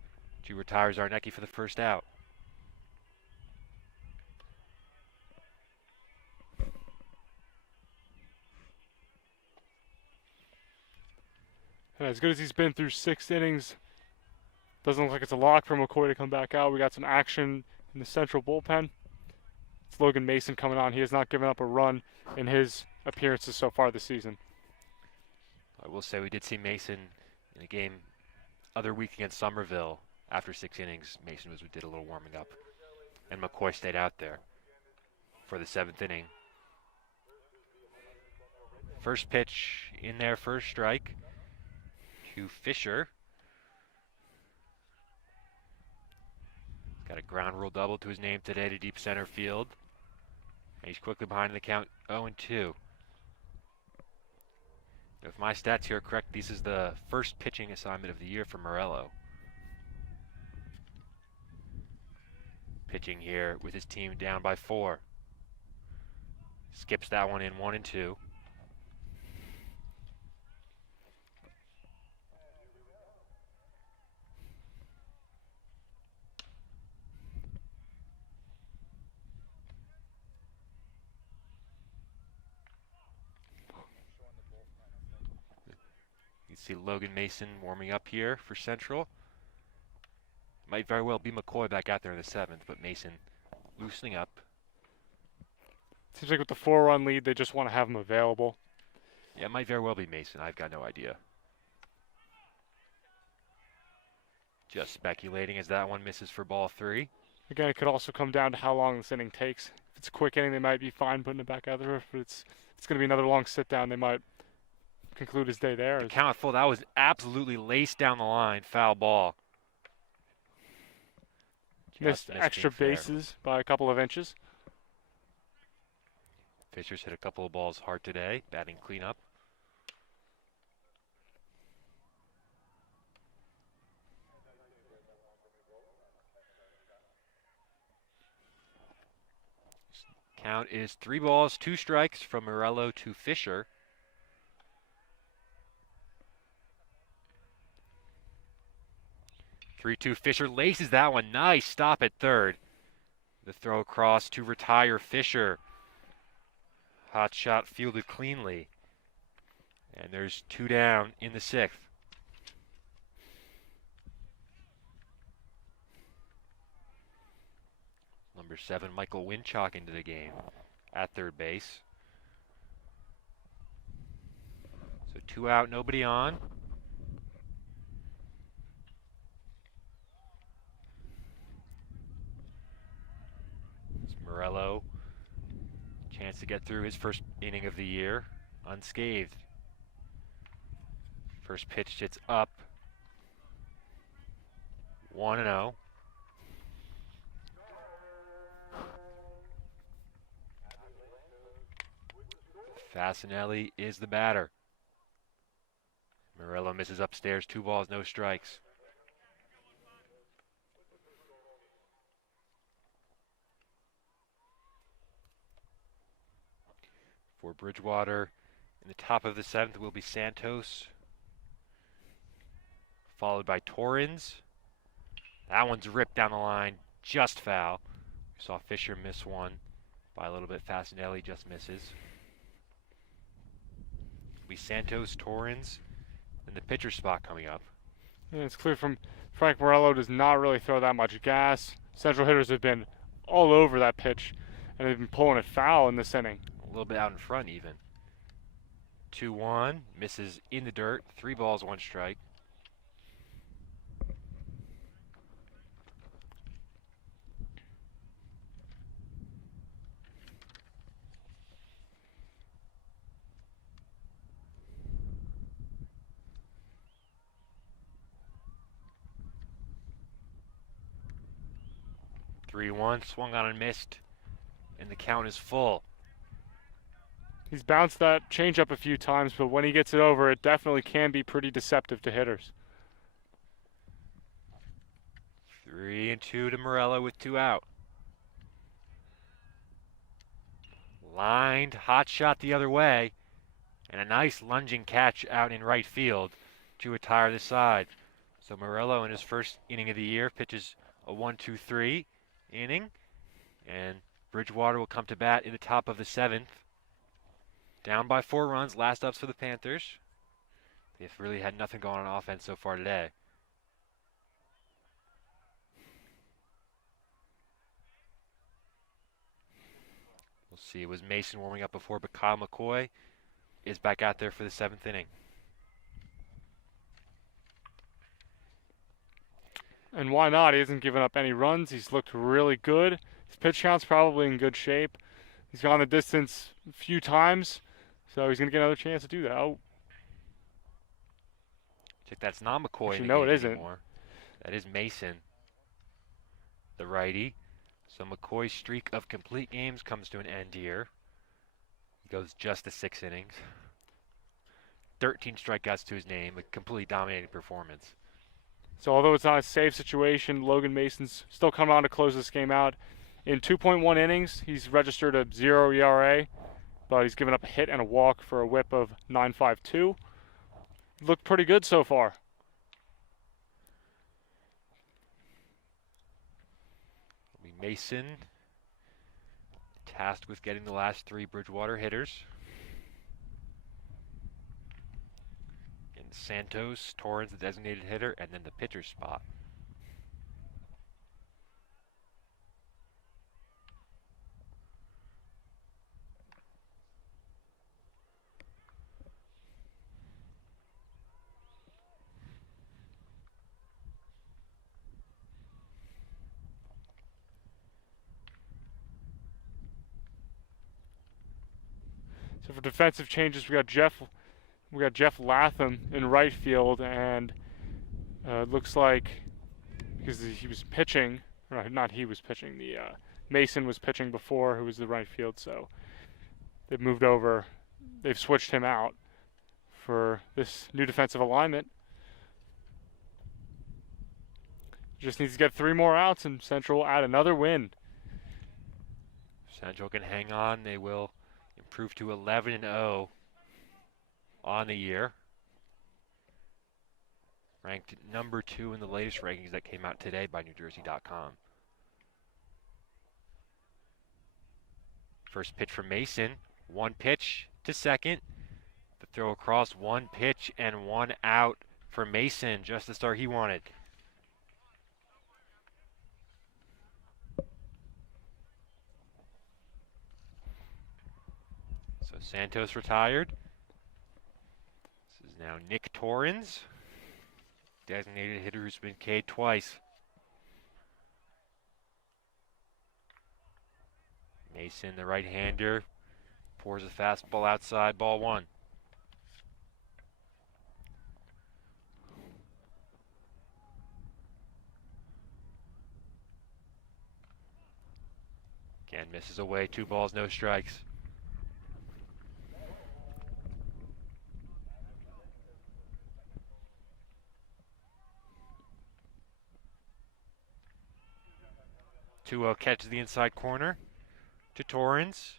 to retire Zarnecki for the first out. And as good as he's been through 6 innings, doesn't look like it's a lock for McCoy to come back out. We got some action in the Central bullpen. It's Logan Mason coming on. He has not given up a run in his appearances so far this season. I will say we did see Mason in a game other week against Somerville. After 6 innings, Mason did a little warming up, and McCoy stayed out there for the 7th inning. First pitch in there, first strike to Fisher. Got a ground rule double to his name today to deep center field. And he's quickly behind in the count 0-2. If my stats here are correct, this is the first pitching assignment of the year for Morello. Pitching here with his team down by 4. Skips that one in 1-2. You see Logan Mason warming up here for Central. Might very well be McCoy back out there in the 7th, but Mason loosening up. Seems like with the 4-run lead, they just want to have him available. Yeah, it might very well be Mason. I've got no idea. Just speculating as that one misses for ball 3. Again, it could also come down to how long this inning takes. If it's a quick inning, they might be fine putting it back out there. If it's going to be another long sit down, they might conclude his day there. The count full. That was absolutely laced down the line. Foul ball. Missed extra bases by a couple of inches. Fisher's hit a couple of balls hard today, batting cleanup. Count is 3 balls, 2 strikes from Morello to Fisher. Fisher laces that one. Nice stop at third. The throw across to retire Fisher. Hot shot fielded cleanly. And there's 2 down in the 6th. Number 7, Michael Winchok into the game at third base. So 2 out, nobody on. Morello, chance to get through his first inning of the year unscathed. First pitch, it's up. 1-0. Fasinelli is the batter. Morello misses upstairs, 2 balls, no strikes. For Bridgewater, in the top of the 7th will be Santos, followed by Torrens. That one's ripped down the line, just foul. We saw Fisher miss one by a little bit. Fasinelli just misses. It'll be Santos, Torrens, and the pitcher spot coming up. And it's clear from Frank Morello does not really throw that much gas. Central hitters have been all over that pitch, and they've been pulling it foul in this inning. A little bit out in front even. 2-1, misses in the dirt. 3 balls, 1 strike. Swung on and missed, and the count is full. He's bounced that changeup a few times, but when he gets it over, it definitely can be pretty deceptive to hitters. 3-2 to Morello with 2 out. Lined, hot shot the other way, and a nice lunging catch out in right field to retire the side. So Morello in his first inning of the year pitches a 1-2-3 inning, and Bridgewater will come to bat in the top of the 7th. Down by 4 runs, last ups for the Panthers. They've really had nothing going on offense so far today. We'll see. It was Mason warming up before, but Kyle McCoy is back out there for the 7th inning. And why not? He hasn't given up any runs. He's looked really good. His pitch count's probably in good shape. He's gone the distance a few times, so he's going to get another chance to do that. Oh. Check, that's not McCoy Actually, in the no, game it isn't. anymore. That is Mason. the righty. So McCoy's streak of complete games comes to an end here. He goes just to 6 innings. 13 strikeouts to his name, a completely dominating performance. So although it's not a safe situation, Logan Mason's still coming on to close this game out. In 2.1 innings, he's registered a 0 ERA, but he's given up a hit and a walk for a whip of 9.52. Looked pretty good so far. Mason tasked with getting the last 3 Bridgewater hitters. And Santos, Torrens, the designated hitter, and then the pitcher's spot. So for defensive changes, we got Jeff Latham in right field, and looks like because he was pitching, or not he was pitching, the Mason was pitching before, who was the right field, so they've moved over, they've switched him out for this new defensive alignment. Just needs to get 3 more outs, and Central will add another win. Central can hang on. They will improve to 11-0 on the year. Ranked number 2 in the latest rankings that came out today by NewJersey.com. First pitch from Mason. 1 pitch to second. The throw across, 1 pitch and 1 out for Mason. Just the start he wanted. So Santos retired. This is now Nick Torrens, designated hitter who's been K'd twice. Mason, the right-hander, pours a fastball outside, ball 1. Again, misses away, 2 balls, no strikes. Tuo catches the inside corner to Torrens.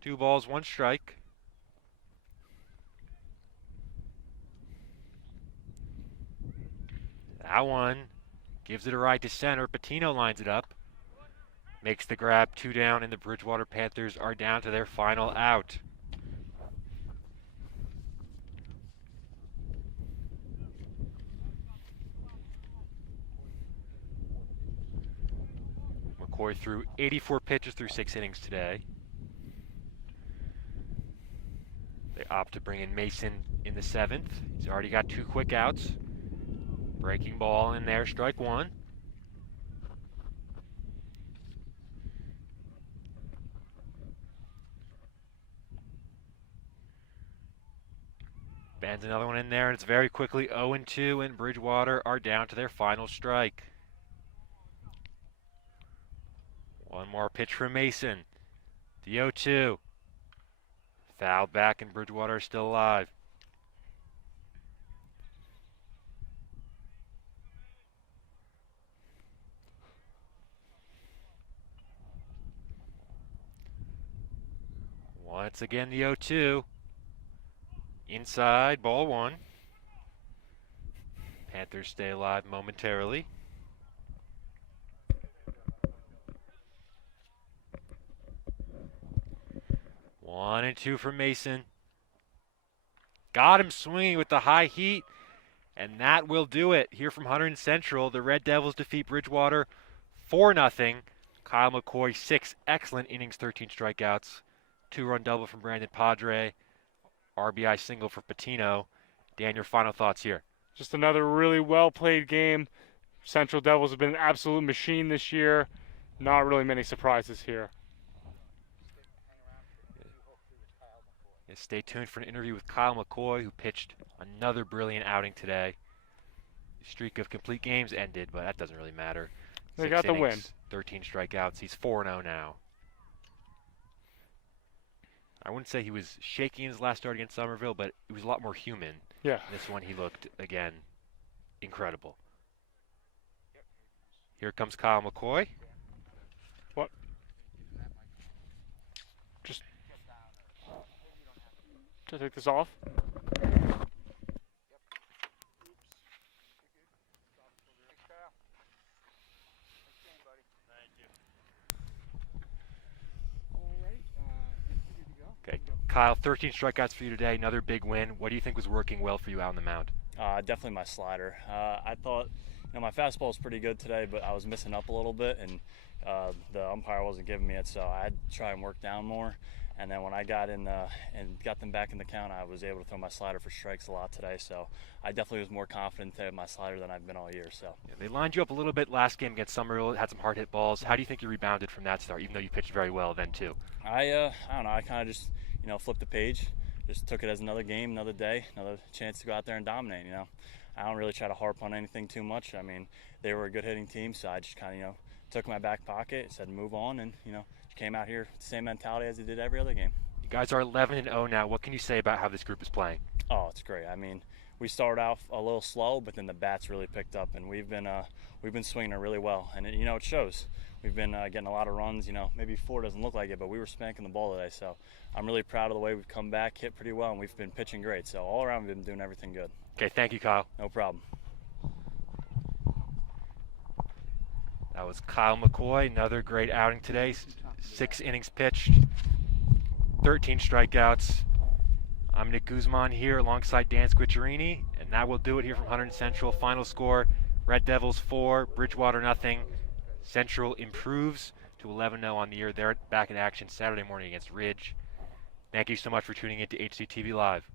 2 balls, 1 strike. That one gives it a ride to center. Patino lines it up. Makes the grab, 2 down, and the Bridgewater Panthers are down to their final out. McCoy threw 84 pitches through 6 innings today. They opt to bring in Mason in the 7th. He's already got 2 quick outs. Breaking ball in there, strike 1. Bands another one in there, and it's very quickly 0-2, and Bridgewater are down to their final strike. 1 more pitch from Mason. The 0-2. Fouled back, and Bridgewater is still alive. Once again, the 0-2. Inside, ball 1. Panthers stay alive momentarily. One and 2 from Mason. Got him swinging with the high heat, and that will do it. Here from Hunterdon Central, the Red Devils defeat Bridgewater 4-0. Kyle McCoy, 6 excellent innings, 13 strikeouts. 2-run double from Brandon Padre. RBI single for Patino. Dan, your final thoughts here. Just another really well-played game. Central Devils have been an absolute machine this year. Not really many surprises here. Yeah, stay tuned for an interview with Kyle McCoy, who pitched another brilliant outing today. The streak of complete games ended, but that doesn't really matter. They 6 got the win. innings, 13 strikeouts. He's 4-0 now. I wouldn't say he was shaky in his last start against Somerville, but he was a lot more human. Yeah. This one he looked, again, incredible. Here comes Kyle McCoy. What? Just to take this off. Okay, Kyle, 13 strikeouts for you today, another big win. What do you think was working well for you out on the mound? Definitely my slider. I thought, my fastball was pretty good today, but I was missing up a little bit, and the umpire wasn't giving me it, so I had to try and work down more. And then when I got in and got them back in the count, I was able to throw my slider for strikes a lot today. So I definitely was more confident to my slider than I've been all year. So yeah, they lined you up a little bit last game against Somerville, had some hard hit balls. How do you think you rebounded from that start, even though you pitched very well then too? I don't know. I kind of just flipped the page, just took it as another game, another day, another chance to go out there and dominate. I don't really try to harp on anything too much. I mean, they were a good hitting team, so I just kind of took my back pocket, said move on, and came out here with the same mentality as they did every other game. You guys are 11-0 now. What can you say about how this group is playing? Oh, it's great. I mean, we started off a little slow, but then the bats really picked up, and we've been swinging it really well, and it shows. We've been getting a lot of runs. Maybe 4 doesn't look like it, but we were spanking the ball today. So I'm really proud of the way we've come back, hit pretty well, and we've been pitching great. So all around, we've been doing everything good. Okay, thank you, Kyle. No problem. That was Kyle McCoy, another great outing today. 6 innings pitched, 13 strikeouts. I'm Nick Guzman here alongside Dan Squicciarini, and that will do it here from Hunterdon Central. Final score, Red Devils 4, Bridgewater nothing. Central improves to 11-0 on the year. They're back in action Saturday morning against Ridge. Thank you so much for tuning in to HCTV Live.